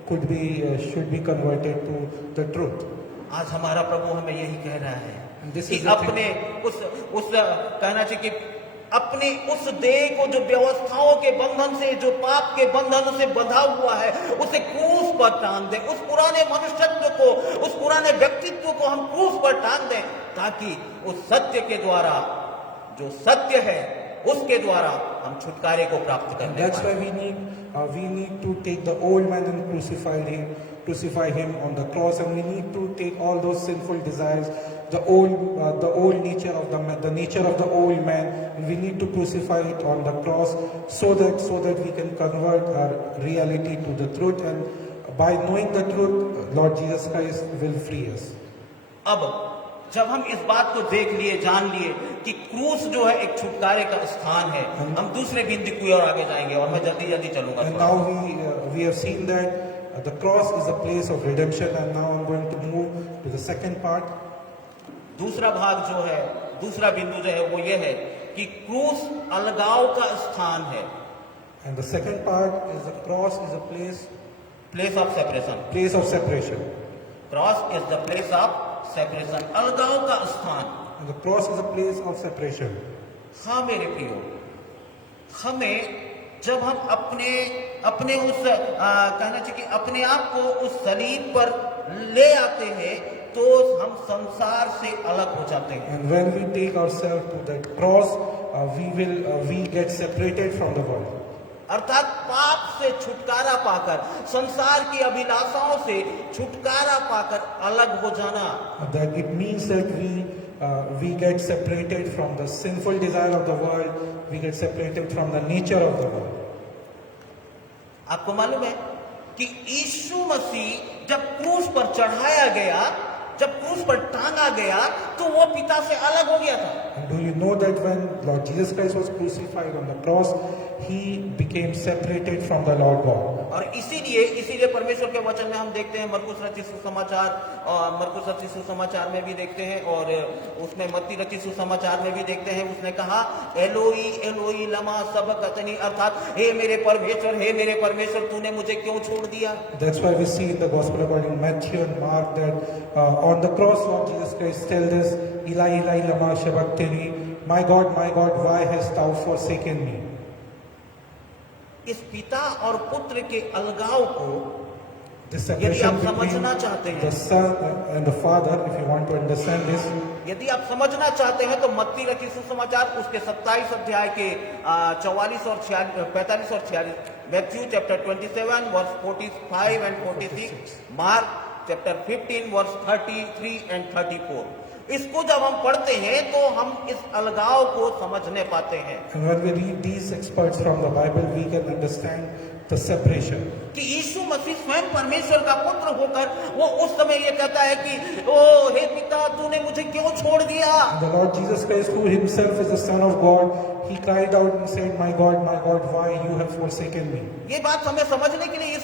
should be converted to the truth. आज हमारा प्रभु हमें यही कह रहा है कि अपने उस कहना चाहिए कि अपनी उस देह को जो व्यवस्थाओं के बंधन से, जो पाप के बंधन से बंधा हुआ है, उसे क्रूस पर टांग दें। उस पुराने मनुष्यत्व को, उस पुराने व्यक्तित्व को हम क्रूस पर टांग दें, ताकि उस सत्य के द्वारा, जो सत्य है उसके द्वारा हम छुटकारे को प्राप्त कर लें। That's why we need to take the old man and crucify him on the cross, and we need to take all those sinful desires, the old nature of the nature of the old man, and we need to crucify it on the cross so that we can convert our reality to the truth, and by knowing the truth, Lord Jesus Christ will free us. अब जब हम इस बात को देख लिए, जान लिए कि क्रूस जो है एक छुटकारे का स्थान है, हम दूसरे बिंदु की ओर आगे जाएंगे और मैं जल्दी चलूंगा। And now we have seen that the cross is a place of redemption, and now I'm going to move to the second part. दूसरा भाग जो है, दूसरा बिंदु जो है वो ये है कि क्रूस अलगाव का स्थान है। And the second part is the cross is a place of separation. place of separation. Cross is the place of separation, अलगाव का स्थान। And the cross is a place of separation. हाँ मेरे प्रियो, हमें जब हम अपने उस कहना चाहिए कि अपने आप को उस सलीब पर ले आते हैं तो हम संसार से अलग हो जाते हैं। And when we take ourselves to that cross, we get separated from the world. अर्थात पाप से छुटकारा पाकर, संसार की अभिलाषाओं से छुटकारा पाकर अलग हो जाना। That it means that we get separated from the sinful desire of the world. We get separated from the nature of the world. आपको मालूम है कि यीशु मसीह जब क्रूस पर चढ़ाया गया, जब क्रूस पर टांगा गया, तो वो पिता से अलग हो गया था। And do you know that when Lord Jesus Christ was crucified on the cross, he became separated from the Lord God. और इसीलिए परमेश्वर के वचन में हम देखते हैं, मरकुस रचित सुसमाचार में भी देखते हैं, और उसमें मत्ती रचित सुसमाचार में भी देखते हैं, उसने कहा एलोई एलोई लमा सबक्तनी, अर्थात हे मेरे परमेश्वर तूने मुझे क्यों छोड़ दिया। That's why we see in the gospel according to Matthew and Mark that on the cross Lord Jesus Christ tells us Eli, Eli, lama sabachthani, my God, why hast thou forsaken me? इस पिता और पुत्र के अलगाव को This यदि separation आप between समझना चाहते हैं, the Son and the Father, if you want to understand this, यदि आप समझना चाहते हैं तो मत्ती रचित सुसमाचार उसके 27 अध्याय के 44 और 45 और 46, Matthew chapter 27 verse 45 and 46, Mark chapter 15 verse 33 and 34, इसको जब हम पढ़ते हैं तो हम इस अलगाव को समझने पाते हैं and when we read these experts from the Bible, we can understand the separation. कि यीशु मसीह स्वयं परमेश्वर का पुत्र होकर वो उस समय ये कहता है कि ओ हे पिता तूने मुझे क्यों छोड़ दिया। The Lord Jesus Christ, who himself is the Son of God, he cried out and said, my God, why you have forsaken me? ये बात हमें समझने के लिए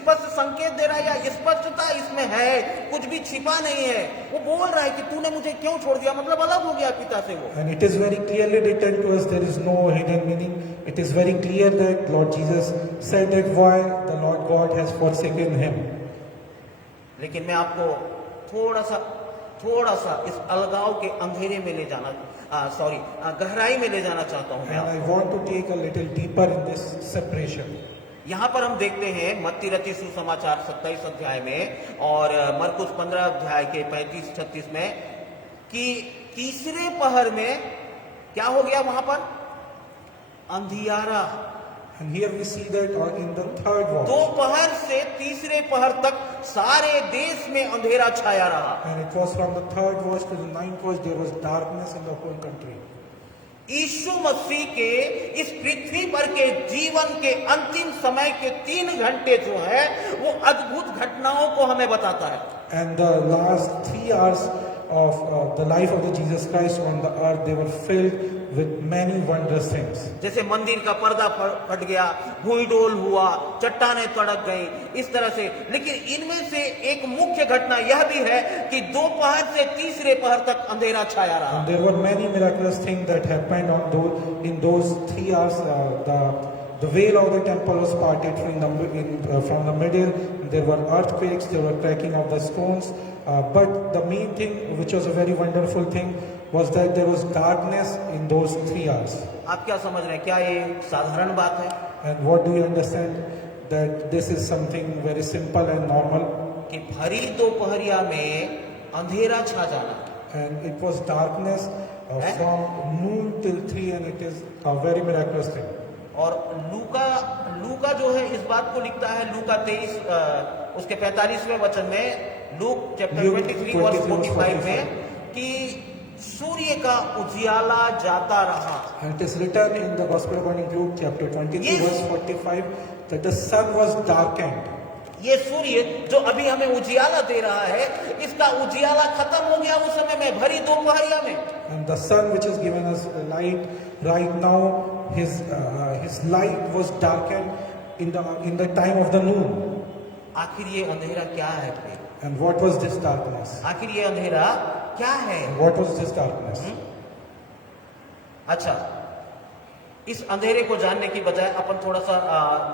स्पष्ट संकेत दे रहा है, या स्पष्टता इसमें है, कुछ भी छिपा नहीं है। वो बोल रहा है कि तूने मुझे क्यों छोड़ दिया, मतलब अलग हो गया पिता से वो। And it is very clearly written to us, there is no hidden meaning. It is very clear that Lord Jesus said that why the Lord God has forsaken him. लेकिन मैं आपको थोड़ा सा इस अलगाव के अंधेरे में ले जाना गहराई में ले जाना चाहता हूं। And I want to take a little deeper in this separation. यहाँ पर हम देखते हैं मत्ती रचित सुसमाचार 27 अध्याय में और मरकुस 15 अध्याय के 35-36 में कि तीसरे पहर में क्या हो गया, वहां पर अंधियारा। And here we see that in the third watch. दोपहर से तीसरे पहर तक सारे देश में अंधेरा छाया रहा। And it was from the third watch to the ninth watch, there was darkness in the whole country. यीशु मसीह के इस पृथ्वी पर के जीवन के अंतिम समय के 3 घंटे जो है वो अद्भुत घटनाओं को हमें बताता है। And the last 3 hours of the life of the Jesus Christ on the earth, they were filled with many wondrous things. जैसे मंदिर का पर्दा फट गया, भूईडोल हुआ, चट्टानें तड़क गई, इस तरह से। लेकिन इनमें से एक मुख्य घटना यह भी है कि दोपहर से तीसरे पहर तक अंधेरा छाया रहा। And there were many miraculous things that happened in those 3 hours. The veil of the temple was parted from the middle. There were earthquakes, there were cracking of the stones. But the main thing, which was a very wonderful thing, was that there was darkness in those 3 hours. आप क्या समझ रहे हैं, क्या ये साधारण बात है And what do you understand? That this is something very simple and normal. कि भरी दोपहरिया में अंधेरा छा जाना? And it was darkness from noon till 3, and it is a very miraculous thing. और लूका जो है इस बात को लिखता है, लूका 23 उसके 45वें वचन में, लूक चैप्टर 23 वर्स 45 में, कि सूर्य का उजियाला जाता रहा। And it is written in the Gospel according to Luke chapter 23 Yes. verse 45 that the sun was darkened. ये सूर्य जो अभी हमें उजियाला दे रहा है, इसका उजियाला खत्म हो गया उस समय में, भरी दोपहरिया में। And the sun which is giving us light right now, his light was darkened in the time of the noon. आखिर ये अंधेरा क्या है फिर? And what was this darkness? आखिर ये अंधेरा क्या है? What was this darkness? अच्छा, इस अंधेरे को जानने की बजाय अपन थोड़ा सा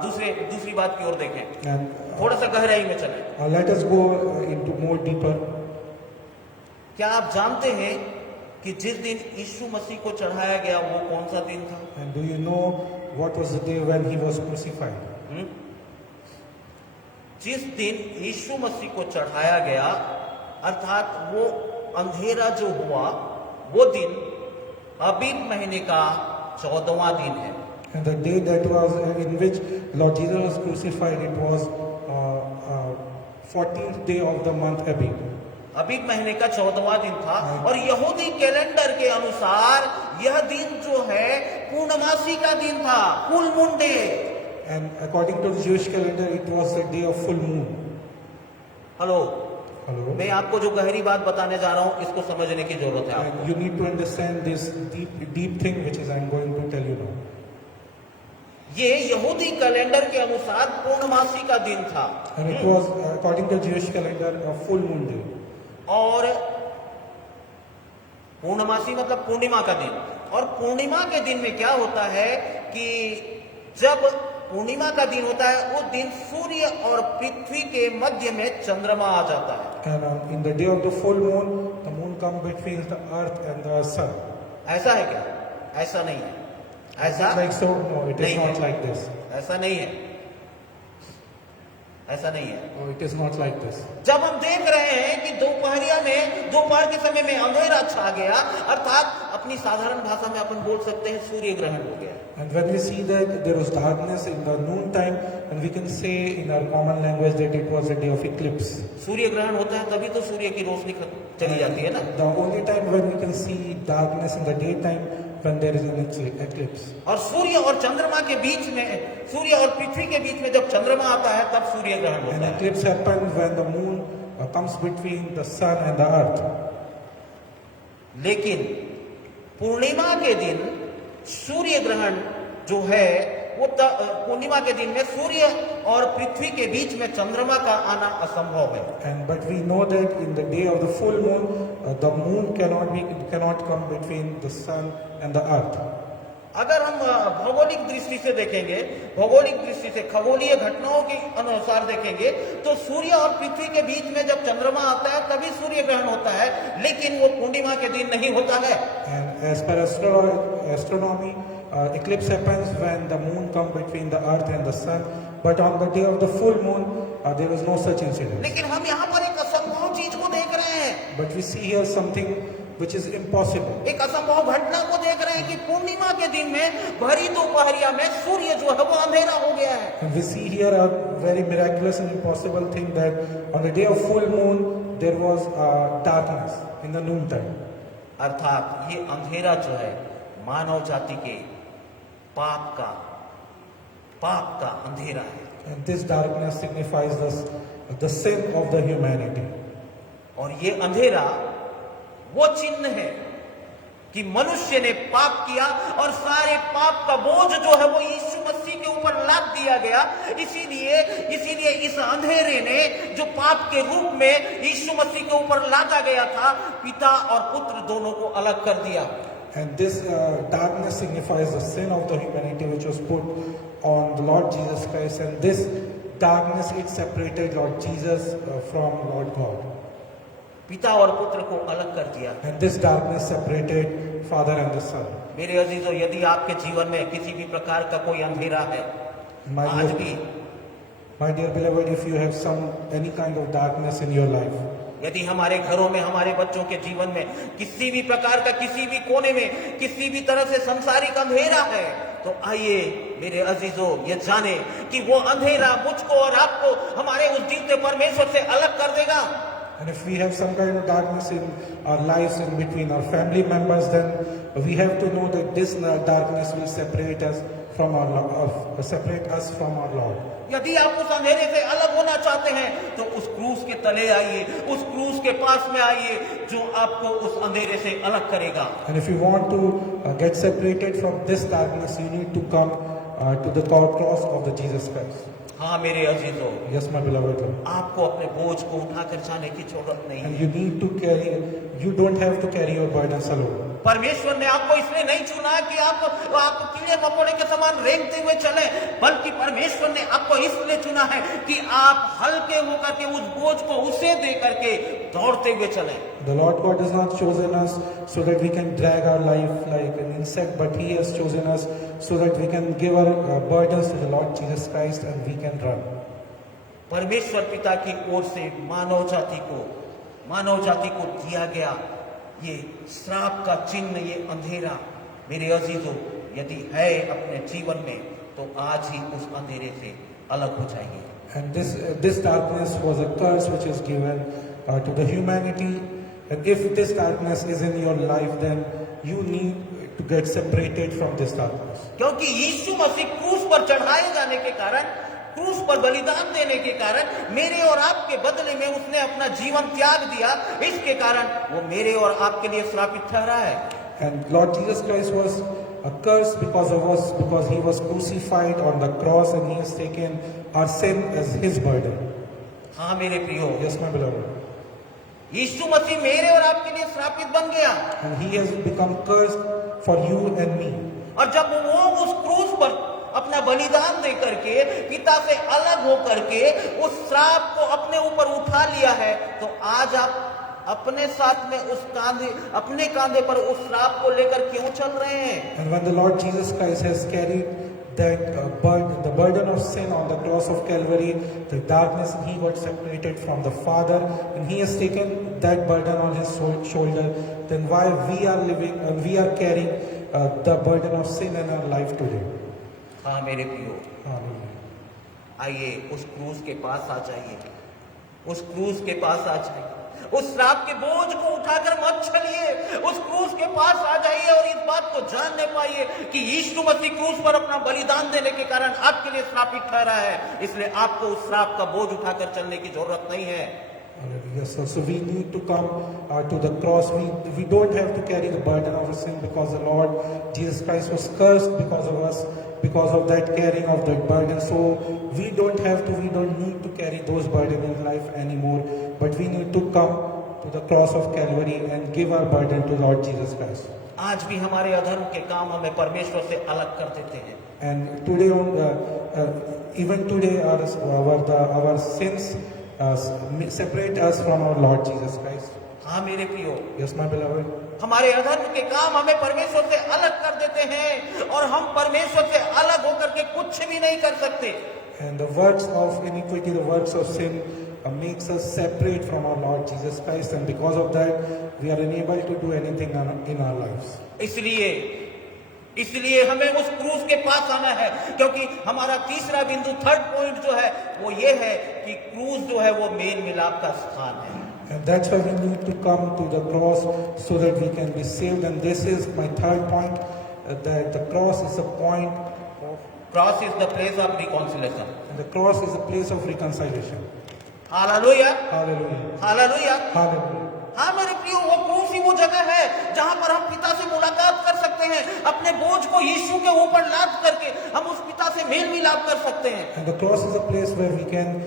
दूसरी बात की ओर देखें, And थोड़ा सा गहराई में चलें। let us go into more deeper. क्या आप जानते हैं कि जिस दिन यीशु मसीह को चढ़ाया गया वो कौन सा दिन था? And do you know what was the day when he was crucified? जिस दिन यीशु मसीह को चढ़ाया गया, अर्थात वो अंधेरा जो हुआ, वो दिन अबीब महीने का 14वां दिन है। And the day that was in which Lord Jesus was crucified, it was 14th day of the month Abib. अबीब महीने का 14वां दिन था, और यहूदी कैलेंडर के अनुसार यह दिन जो है पूर्णमासी का दिन था, full moon day. And according to the Jewish calendar, it was the day of full moon. Hello, Hello. मैं आपको जो गहरी बात बताने जा रहा हूं, इसको समझने की जरूरत है आपको। And you need to understand this deep thing which is I'm going to tell you now. ये यहूदी कैलेंडर के अनुसार पूर्णमासी का दिन था, And it was according to Jewish calendar a full moon day. और पूर्णमासी मतलब पूर्णिमा का दिन। और पूर्णिमा के दिन में क्या होता है कि जब पूर्णिमा का दिन होता है, उस दिन सूर्य और पृथ्वी के मध्य में चंद्रमा आ जाता है। And in the day of the full moon, the moon comes between the earth and the sun. ऐसा है क्या? ऐसा नहीं है। ऐसा Like so? No, it is नहीं not है। like this. ऐसा नहीं है, ऐसा नहीं है। No, it is not like this. जब हम देख रहे हैं कि दोपहर के समय में अंधेरा छा गया, अर्थात अपनी साधारण भाषा में अपन बोल सकते हैं सूर्य ग्रहण हो गया। And when we see that there was darkness in the noon time, and we can say in our common language that it was a day of eclipse. सूर्य ग्रहण होता है तभी तो सूर्य की रोशनी चली जाती है ना। The only time when we can see darkness in the daytime when there is an eclipse. और सूर्य और चंद्रमा के बीच में, सूर्य और पृथ्वी के बीच में जब चंद्रमा आता है तब सूर्य ग्रहण An होता है। eclipse happens when the moon comes between the sun and the earth. लेकिन पूर्णिमा के दिन सूर्य ग्रहण जो है वो पूर्णिमा के दिन में सूर्य और पृथ्वी के बीच में चंद्रमा का आना असंभव है। And but we know that in the day of the full moon, the moon cannot come between the sun and the earth. अगर हम भौगोलिक दृष्टि से देखेंगे, भौगोलिक दृष्टि से खगोलीय घटनाओं के अनुसार देखेंगे तो सूर्य और पृथ्वी के बीच में जब चंद्रमा आता है तभी सूर्य ग्रहण होता है, लेकिन वो पूर्णिमा के दिन नहीं होता है। And as per astronomy, eclipse happens when the moon comes between the earth and the sun. But on the day of the full moon, there is no such incident. लेकिन हम यहाँ पर एक असंभव चीज को देख रहे हैं, But we see here something which is impossible. एक असंभव घटना को देख रहे हैं कि पूर्णिमा के दिन में भरी दोपहरिया में सूर्य जो है वो अंधेरा हो गया है। And we see here a very miraculous and impossible thing that on the day of full moon, there was darkness in the noon time. अर्थात ये अंधेरा जो है मानव जाति के पाप का अंधेरा है। And this darkness signifies the sin of the humanity. और ये अंधेरा वो चिन्ह है कि मनुष्य ने पाप किया और सारे पाप का बोझ जो है वो यीशु मसीह के ऊपर लाद दिया गया। इसीलिए इस अंधेरे ने जो पाप के रूप में यीशु मसीह के ऊपर लादा गया था, पिता और पुत्र दोनों को अलग कर दिया। And this darkness signifies the sin of the humanity which was put on the Lord Jesus Christ. And this darkness, it separated Lord Jesus from Lord God. पिता और पुत्र को अलग कर दिया। And this darkness separated Father and the Son. मेरे अजीजों, यदि आपके जीवन में किसी भी प्रकार का कोई अंधेरा है आज भी, My dear beloved, if you have any kind of darkness in your life, यदि हमारे घरों में, हमारे बच्चों के जीवन में किसी भी प्रकार का, किसी भी कोने में किसी भी तरह से संसारिक अंधेरा है, तो आइए मेरे अजीजों ये जाने कि वो अंधेरा मुझको और आपको हमारे उस जीते परमेश्वर से अलग कर देगा। and if we have some kind of darkness in our lives in between our family members, then we have to know that this darkness will separate us from our Lord. यदि आप उस अंधेरे से अलग होना चाहते हैं तो उस क्रूस के तले आइए, उस क्रूस के पास में आइए जो आपको उस अंधेरे से अलग करेगा। And if you want to get separated from this darkness, you need to come to the cross of the Jesus Christ. हाँ मेरे अजीजों, Yes, my beloved Lord. आपको अपने बोझ को उठाकर जाने की जरूरत नहीं And है। you don't have to carry your burdens alone. परमेश्वर ने आपको इसलिए नहीं चुना कि आप कीड़े मकोड़े के समान रेंगते हुए चले, बल्कि परमेश्वर ने आपको इसलिए चुना है कि आप हल्के होकर के उस बोझ को उसे दे करके दौड़ते हुए चलें। The Lord God has not chosen us so that we can drag our life like an insect, but He has chosen us so that we can give our burdens to the Lord Jesus Christ and we can run. परमेश्वर पिता की ओर से मानव जाति को दिया गया ये श्राप का चिन्ह, ये अंधेरा, मेरे अजीजों, यदि है अपने जीवन में तो आज ही उस अंधेरे से अलग हो जाइए। And this darkness was a curse which is given to the humanity. And if this darkness is in your life, then you need to get separated from this darkness. क्योंकि यीशु मसीह क्रूस पर चढ़ाए जाने के कारण, क्रूस पर बलिदान देने के कारण, मेरे और आपके बदले में उसने अपना जीवन त्याग दिया, इसके कारण वो मेरे और आपके लिए श्रापित ठहरा है। And Lord Jesus Christ was accursed because of us, because He was crucified on the cross and He has taken our sin as His burden. हाँ मेरे प्रियो, Yes, my beloved. यीशु मसीह मेरे और आपके लिए श्रापित बन गया। And He has become cursed for you and me. और जब वो उस क्रूस पर अपना बलिदान दे करके, पिता से अलग हो करके उस श्राप को अपने ऊपर उठा लिया है, तो आज आप अपने साथ में अपने कांधे पर उस श्राप को लेकर क्यों चल रहे हैं? And when the Lord Jesus Christ has carried that the burden of sin on the cross of Calvary, the darkness, he got separated from the Father, and he has taken that burden on his shoulder. Then why we are carrying the burden of sin in our life today? हाँ मेरे प्रियो, Hallelujah. आइए उस क्रूस के पास आ जाइए, उस क्रूस के पास आ जाइए, उस श्राप के बोझ को उठाकर मत चलिए, उस क्रूस के पास आ जाइए और इस बात को जानने पाइए कि यीशु मसीह क्रूस पर अपना बलिदान देने के कारण आपके लिए श्रापित ठहरा है, इसलिए आपको उस श्राप का बोझ उठाकर चलने की जरूरत नहीं है। Yes, so we need to come to the cross. We don't have to carry the burden of our sin, because the Lord Jesus Christ was cursed because of us, because of that carrying of that burden. So we don't need to carry those burdens in life anymore, but we need to come to the cross of Calvary and give our burden to Lord Jesus Christ. आज भी हमारे अधर्म के काम हमें परमेश्वर से अलग कर देते हैं। And today even today our sins separate us from our Lord Jesus Christ. हाँ मेरे प्रियो, Yes, my beloved. हमारे अधर्म के काम हमें परमेश्वर से अलग कर देते हैं और हम परमेश्वर से अलग होकर के कुछ भी नहीं कर सकते। And the works of iniquity, the works of sin makes us separate from our Lord Jesus Christ, and because of that we are unable to do anything in our lives. इसलिए हमें उस क्रूस के पास आना है, क्योंकि हमारा तीसरा बिंदु, थर्ड पॉइंट जो है वो ये है कि क्रूस जो है वो मेल मिलाप का स्थान है। And that's why we need to come to the cross so that we can be saved. And this is my third point, that the cross is a point of... Cross is the place of reconciliation. And the cross is a place of reconciliation. Hallelujah, Hallelujah. Hallelujah. Hallelujah. हाँ मेरे प्रियो, वो क्रूस ही वो जगह है जहां पर हम पिता से मुलाकात कर सकते हैं, अपने बोझ को यीशु के ऊपर लाद करके हम उस पिता से मेल मिलाप कर सकते हैं। And the cross is a place where we can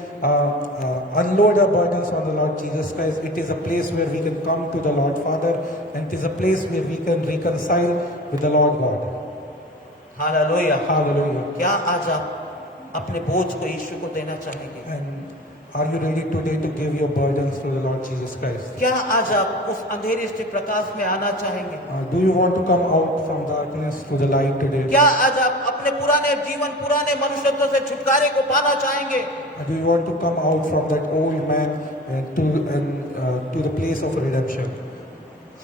unload our burdens on the Lord Jesus Christ. It is a place where we can come to the Lord Father, and it is a place where we can reconcile with the Lord God. Hallelujah. Hallelujah. क्या आज आप अपने बोझ को यीशु को देना चाहेंगे? And are you ready today to give your burdens to the Lord Jesus Christ? क्या आज आप उस अंधेरे से प्रकाश में आना चाहेंगे? Do you want to come out from darkness to the light today? क्या आज आप अपने पुराने जीवन, पुराने मनुष्यत्व से छुटकारे को पाना चाहेंगे? Do you want to come out from that old man to the place of redemption?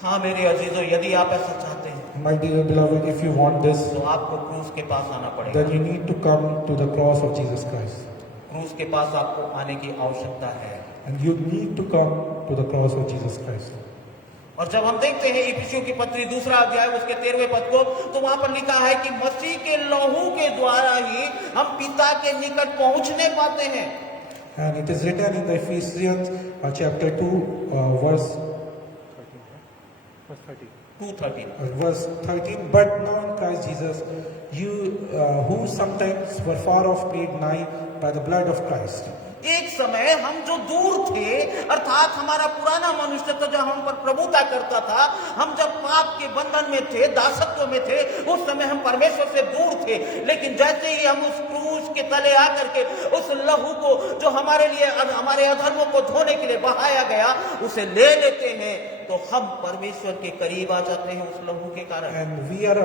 हाँ मेरे अजीजों, यदि आप ऐसा चाहते हैं My dear beloved, if you want this, तो आपको क्रूस के पास आना पड़ेगा। then you need to come to the cross of Jesus Christ. क्रूस के पास आपको आने की आवश्यकता है। And you need to come to the cross of Jesus Christ. और जब हम देखते हैं इफिसियों की पत्री 2 अध्याय उसके 13वें पद को, तो वहां पर लिखा है कि मसीह के लहू के द्वारा ही हम पिता के निकट पहुंचने पाते हैं। And it is written in the Ephesians chapter 2 verse 13. But now in Christ Jesus, you who sometimes were far off made nigh by the blood of Christ. एक समय हम जो दूर थे, अर्थात हमारा पुराना मनुष्य तो जब हम पर प्रभुता करता था, हम जब पाप के बंधन में थे, दासत्व में थे, उस समय हम परमेश्वर से दूर थे। लेकिन जैसे ही हम उस क्रूस के तले आकर के उस लहू को जो हमारे लिए, हमारे अधर्मों को धोने के लिए बहाया गया, उसे ले लेते हैं, तो हम परमेश्वर के करीब आ जाते हैं उस लहू के कारण। And we are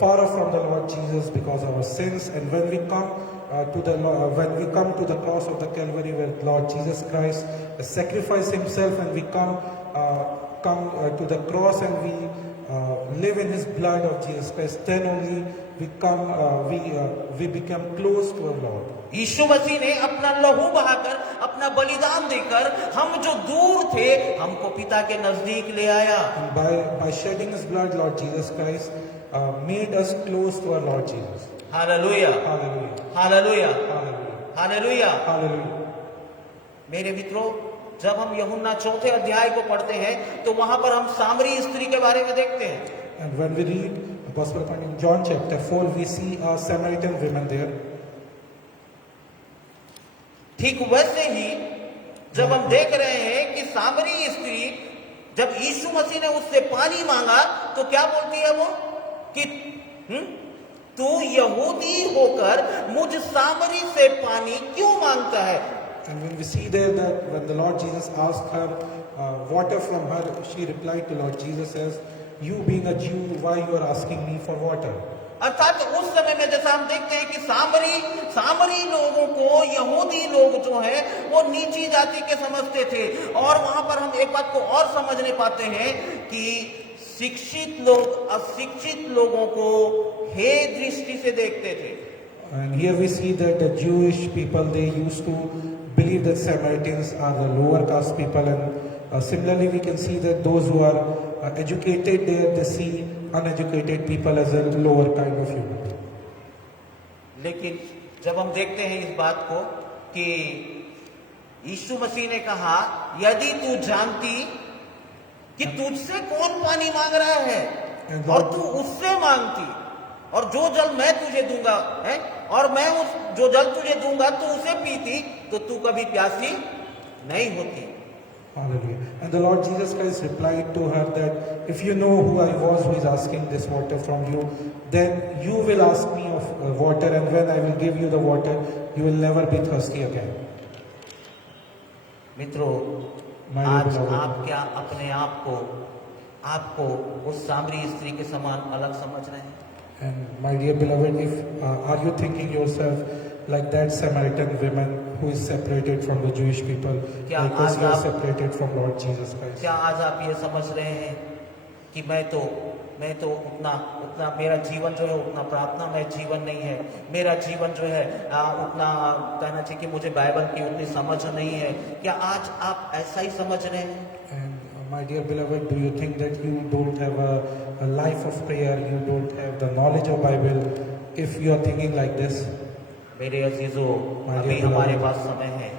far off from the Lord Jesus because of our sins. And when we come to the cross of the Calvary, where Lord Jesus Christ sacrificed Himself, and we come to the cross and we live in His blood of Jesus Christ, then only we become close to our Lord. यीशु मसीह ने अपना लहू बहाकर, अपना बलिदान देकर, हम जो दूर थे, हमको पिता के नजदीक ले आया। And by shedding His blood, Lord Jesus Christ made us close to our Lord Jesus. Hallelujah, Hallelujah. Hallelujah, Hallelujah. Hallelujah. Hallelujah. मेरे मित्रों, जब हम यूहन्ना 4 अध्याय को पढ़ते हैं, तो वहां पर हम सामरी स्त्री के बारे में देखते हैं। And when we read the Gospel according to John chapter 4, we see a Samaritan woman there. ठीक वैसे ही जब हम देख रहे हैं कि सामरी स्त्री, जब यीशु मसीह ने उससे पानी मांगा, तो क्या बोलती है वो कि तू यहूदी होकर मुझ सामरी से पानी क्यों मांगता है? And when we see there that when the Lord Jesus asked her water from her, she replied to Lord Jesus as, "You being a Jew, why you are asking me for water?" अर्थात उस समय में जैसा हम देखते हैं कि सामरी लोगों को यहूदी लोग जो है वो नीची जाति के समझते थे, और वहां पर हम एक बात को और समझने पाते हैं कि शिक्षित लोग अशिक्षित लोगों को हे दृष्टि से देखते थे। And here we see that the Jewish people, they used to believe that Samaritans are the lower caste people, and similarly we can see that those who are educated there, they see uneducated people as a lower kind of human. लेकिन जब हम देखते हैं इस बात को कि यीशु मसीह ने कहा, यदि तू जानती कि तुझसे कौन पानी मांग रहा है और तू उससे मांगती, और जो जल मैं तुझे दूंगा है, और मैं जो जल तुझे दूंगा तू उसे पीती, तो तू कभी प्यासी नहीं होती। Hallelujah. And the Lord Jesus Christ replied to her that if you know who I was who is asking this water from you, then you will ask me of water, and when I will give you the water, you will never be thirsty again. मित्रों, आज आप क्या अपने आपको उस सामरी स्त्री के समान अलग समझ रहे हैं? And my dear beloved, if are you thinking yourself like that Samaritan woman who is separated from the Jewish people, like as you are separated from Lord Jesus Christ? क्या आज आप ये समझ रहे हैं कि मैं तो उतना मेरा जीवन जो है उतना प्रार्थनामय जीवन नहीं है, मेरा जीवन जो है उतना कहना चाहिए कि मुझे बाइबल की उतनी समझ नहीं है? क्या आज आप ऐसा ही समझ रहे हैं? And my dear beloved, do you think that you don't have a life of prayer, you don't have the knowledge of Bible, if you are thinking like this? मेरे अजीजों, अभी हमारे पास समय है,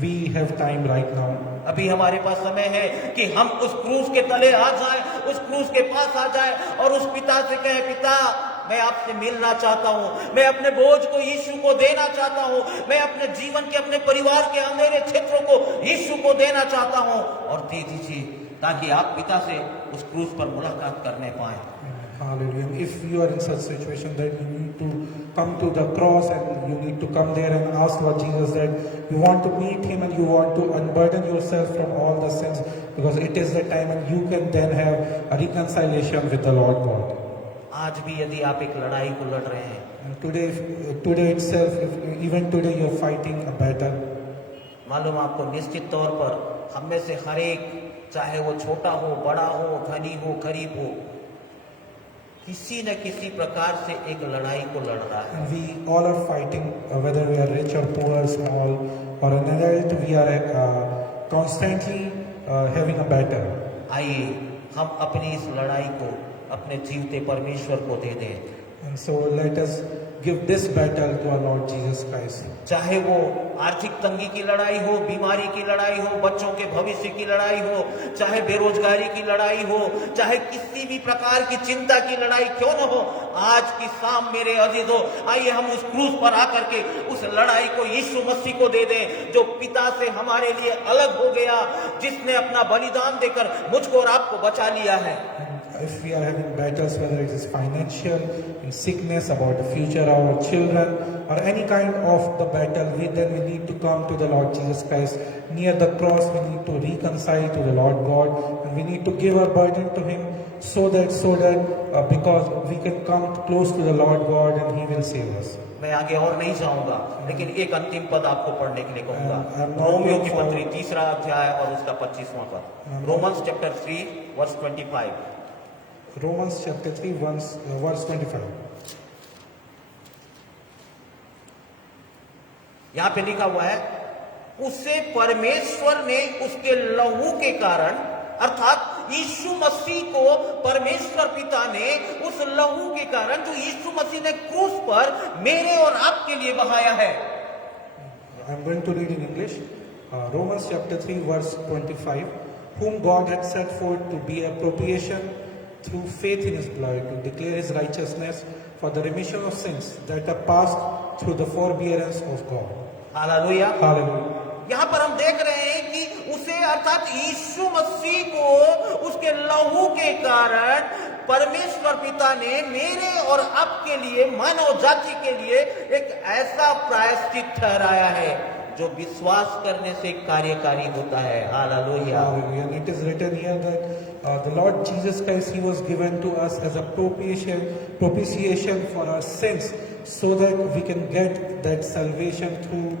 we have time right now. अभी हमारे पास समय है कि हम उस क्रूस के तले आ जाएं, उस क्रूस के पास आ जाएं और उस पिता से कहें, पिता मैं आपसे मिलना चाहता हूँ, मैं अपने बोझ को यीशु को देना चाहता हूँ, मैं अपने जीवन के अपने परिवार के अंधेरे क्षेत्रों को यीशु को देना चाहता हूँ, और दे दीजिए ताकि आप पिता से उस क्रूस पर मुलाकात करने पाएं। Hallelujah. And if you are in such situation that you need to come to the cross and you need to come there and ask Lord Jesus that you want to meet Him and you want to unburden yourself from all the sins, because it is the time and you can then have a reconciliation with the Lord God. आज भी यदि आप एक लड़ाई को लड़ रहे हैं, And today itself, even today you are fighting a battle. मालूम आपको निश्चित तौर पर हम में से हर एक, चाहे वो छोटा हो, बड़ा हो, धनी हो, गरीब हो, किसी न किसी प्रकार से एक लड़ाई को लड़ रहा है। And we all are fighting, whether we are rich or poor, small or an adult, we are constantly having a battle. आइए हम अपनी इस लड़ाई को अपने जीवते परमेश्वर को दे दें। And so let us give this battle to our Lord Jesus Christ. चाहे वो आर्थिक तंगी की लड़ाई हो, बीमारी की लड़ाई हो, बच्चों के भविष्य की लड़ाई हो, चाहे बेरोजगारी की लड़ाई हो, चाहे किसी भी प्रकार की चिंता की लड़ाई क्यों न हो, आज की शाम मेरे अजीजों, आइए हम उस क्रूस पर आकर के उस लड़ाई को यीशु मसीह को दे दें, जो पिता से हमारे लिए अलग हो गया, जिसने अपना बलिदान देकर मुझको और आपको बचा लिया है। If we are having battles, whether it is financial, in sickness, about the future of our children, or any kind of the battle, then we need to come to the Lord Jesus Christ. Near the cross, we need to reconcile to the Lord God, and we need to give our burden to Him, so that because we can come close to the Lord God, and He will save us. मैं आगे और नहीं जाऊंगा, लेकिन एक अंतिम पद आपको पढ़ने के लिए कहूंगा। रोमियो की पत्री 3 अध्याय और उसका 25वां पद। Romans chapter 3 verse 25। Romans chapter 3 verse 25. यहां पे लिखा हुआ है, उसे परमेश्वर ने उसके लहू के कारण, अर्थात यीशु मसीह को परमेश्वर पिता ने उस लहू के कारण जो यीशु मसीह ने क्रूस पर मेरे और आपके लिए बहाया है। I'm going to read in English. Romans chapter 3 verse 25. Whom God had set forth to be a propitiation through faith in His blood, to declare His righteousness for the remission of sins that are passed through the forbearance of God. Hallelujah. Hallelujah. यहाँ पर हम देख रहे हैं कि उसे, अर्थात यीशु मसीह को उसके लहू के कारण परमेश्वर पिता ने मेरे और आपके लिए, मानव जाति के लिए एक ऐसा प्रायश्चित ठहराया है जो विश्वास करने से कार्यकारी होता है। Hallelujah. Hallelujah. And it is written here that the Lord Jesus Christ, He was given to us as a propitiation for our sins, so that we can get that salvation through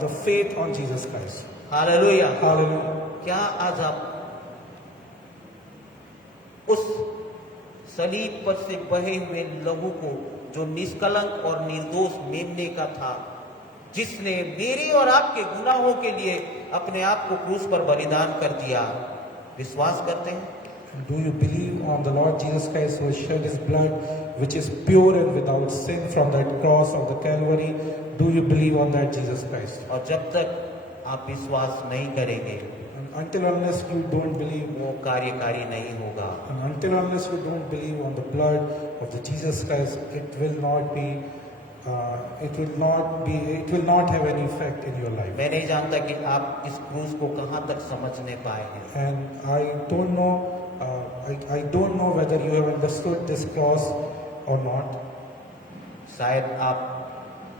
the faith on Jesus Christ. Hallelujah. Hallelujah. क्या आज आप उस सलीब पर से बहे हुए लहू को, जो निष्कलंक और निर्दोष मेमने का था, जिसने मेरे और आपके गुनाहों के लिए अपने आप को क्रूस पर बलिदान कर दिया, विश्वास करते हैं? Do you believe on the Lord Jesus Christ who has shed His blood, which is pure and without sin, from that cross of the Calvary? Do you believe on that Jesus Christ? और जब तक आप विश्वास नहीं करेंगे, And until unless you don't believe, वो कार्यकारी नहीं होगा। and until unless you don't believe on the blood of the Jesus Christ, it will not have any effect in your life. मैं नहीं जानता कि आप इस क्रूस को कहाँ तक समझने पाए हैं। And I don't know, I don't know whether you have understood this cross or not. शायद आप,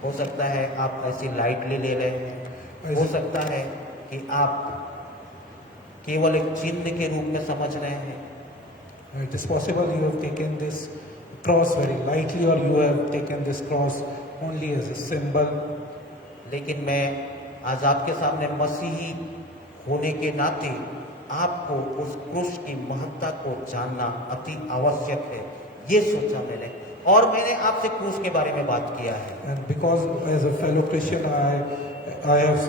हो सकता है आप ऐसी लाइटली ले रहे हैं, हो सकता है कि आप केवल एक चिन्ह के रूप में समझ रहे हैं। It is possible you have taken this cross very lightly, or you have taken this cross only as a symbol. लेकिन मैं आज आपके सामने मसीही होने के नाते आपको उस क्रूस की महत्ता को जानना अति आवश्यक है, ये सोचा मैंने, और मैंने आपसे क्रूस के बारे में बात किया है। And because as a fellow Christian, I have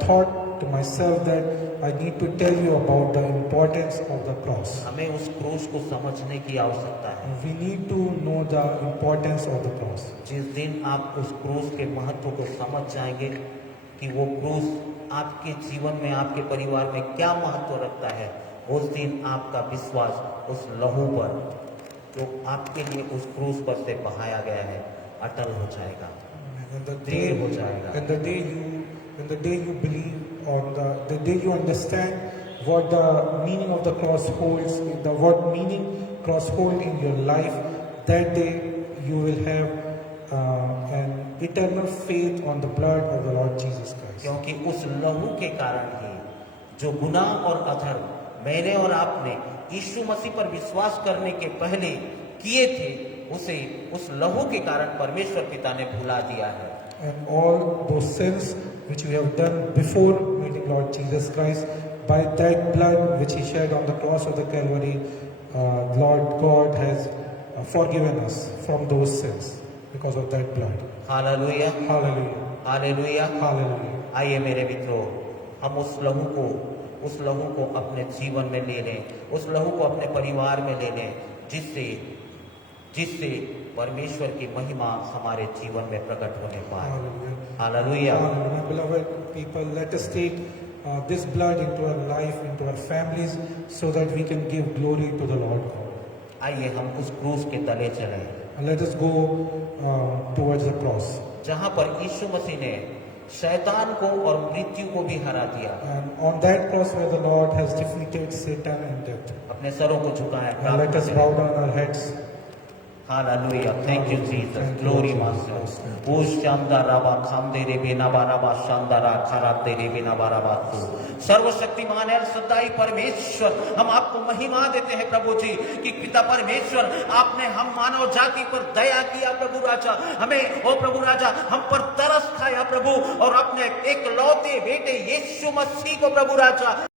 thought to myself that I need to tell you about the importance of the cross. हमें उस क्रूस को समझने की आवश्यकता है। We need to know the importance of the cross. जिस दिन आप उस क्रूस के महत्व को समझ जाएंगे कि वो क्रूस आपके जीवन में, आपके परिवार में क्या महत्व रखता है, उस दिन आपका विश्वास उस लहू पर, जो आपके लिए उस क्रूस पर से बहाया गया है, अटल हो जाएगा, And दृढ़ हो जाएगा। the day you believe on the day you understand what the meaning of the cross holds, what meaning cross hold in your life, that day you will have an eternal faith on the blood of the Lord Jesus Christ. क्योंकि उस लहू के कारण ही जो गुनाह और अधर्म मैंने और आपने यीशु मसीह पर विश्वास करने के पहले किए थे, उसे उस लहू के कारण परमेश्वर पिता ने भुला दिया है। And all those sins which we have done before meeting Lord Jesus Christ, by that blood which He shed on the cross of the Calvary, Lord God has forgiven us from those sins because of that blood. Hallelujah, Hallelujah. Hallelujah. Hallelujah. आइए मेरे मित्रों, हम उस लहू को अपने जीवन में ले लें, उस लहू को अपने परिवार में ले लें, जिससे परमेश्वर की महिमा हमारे जीवन में प्रकट होने पाए। Hallelujah. Hallelujah. Hallelujah. Beloved people, let us take this blood into our life, into our families, so that we can give glory to the Lord God. आइए हम उस क्रूस के तले चलें, And let us go towards the cross. जहां पर यीशु मसीह ने शैतान को और मृत्यु को भी हरा दिया। And on that cross where the Lord has defeated Satan and death. अपने सरों को झुकाएं, And let us bow down our heads. Hallelujah, thank you Jesus, glory master. ओ शानदार राबा खामदे रे बिना बाराबा शानदारा खराते रे बिना बाराबा तू सर्वशक्तिमान है सदाई परमेश्वर, हम आपको महिमा देते हैं प्रभु जी कि पिता परमेश्वर आपने हम मानव जाति पर दया किया प्रभु राजा, हमें ओ प्रभु राजा हम पर तरस खाया प्रभु, और अपने एक लौते बेटे यीशु मसीह को प्रभु राजा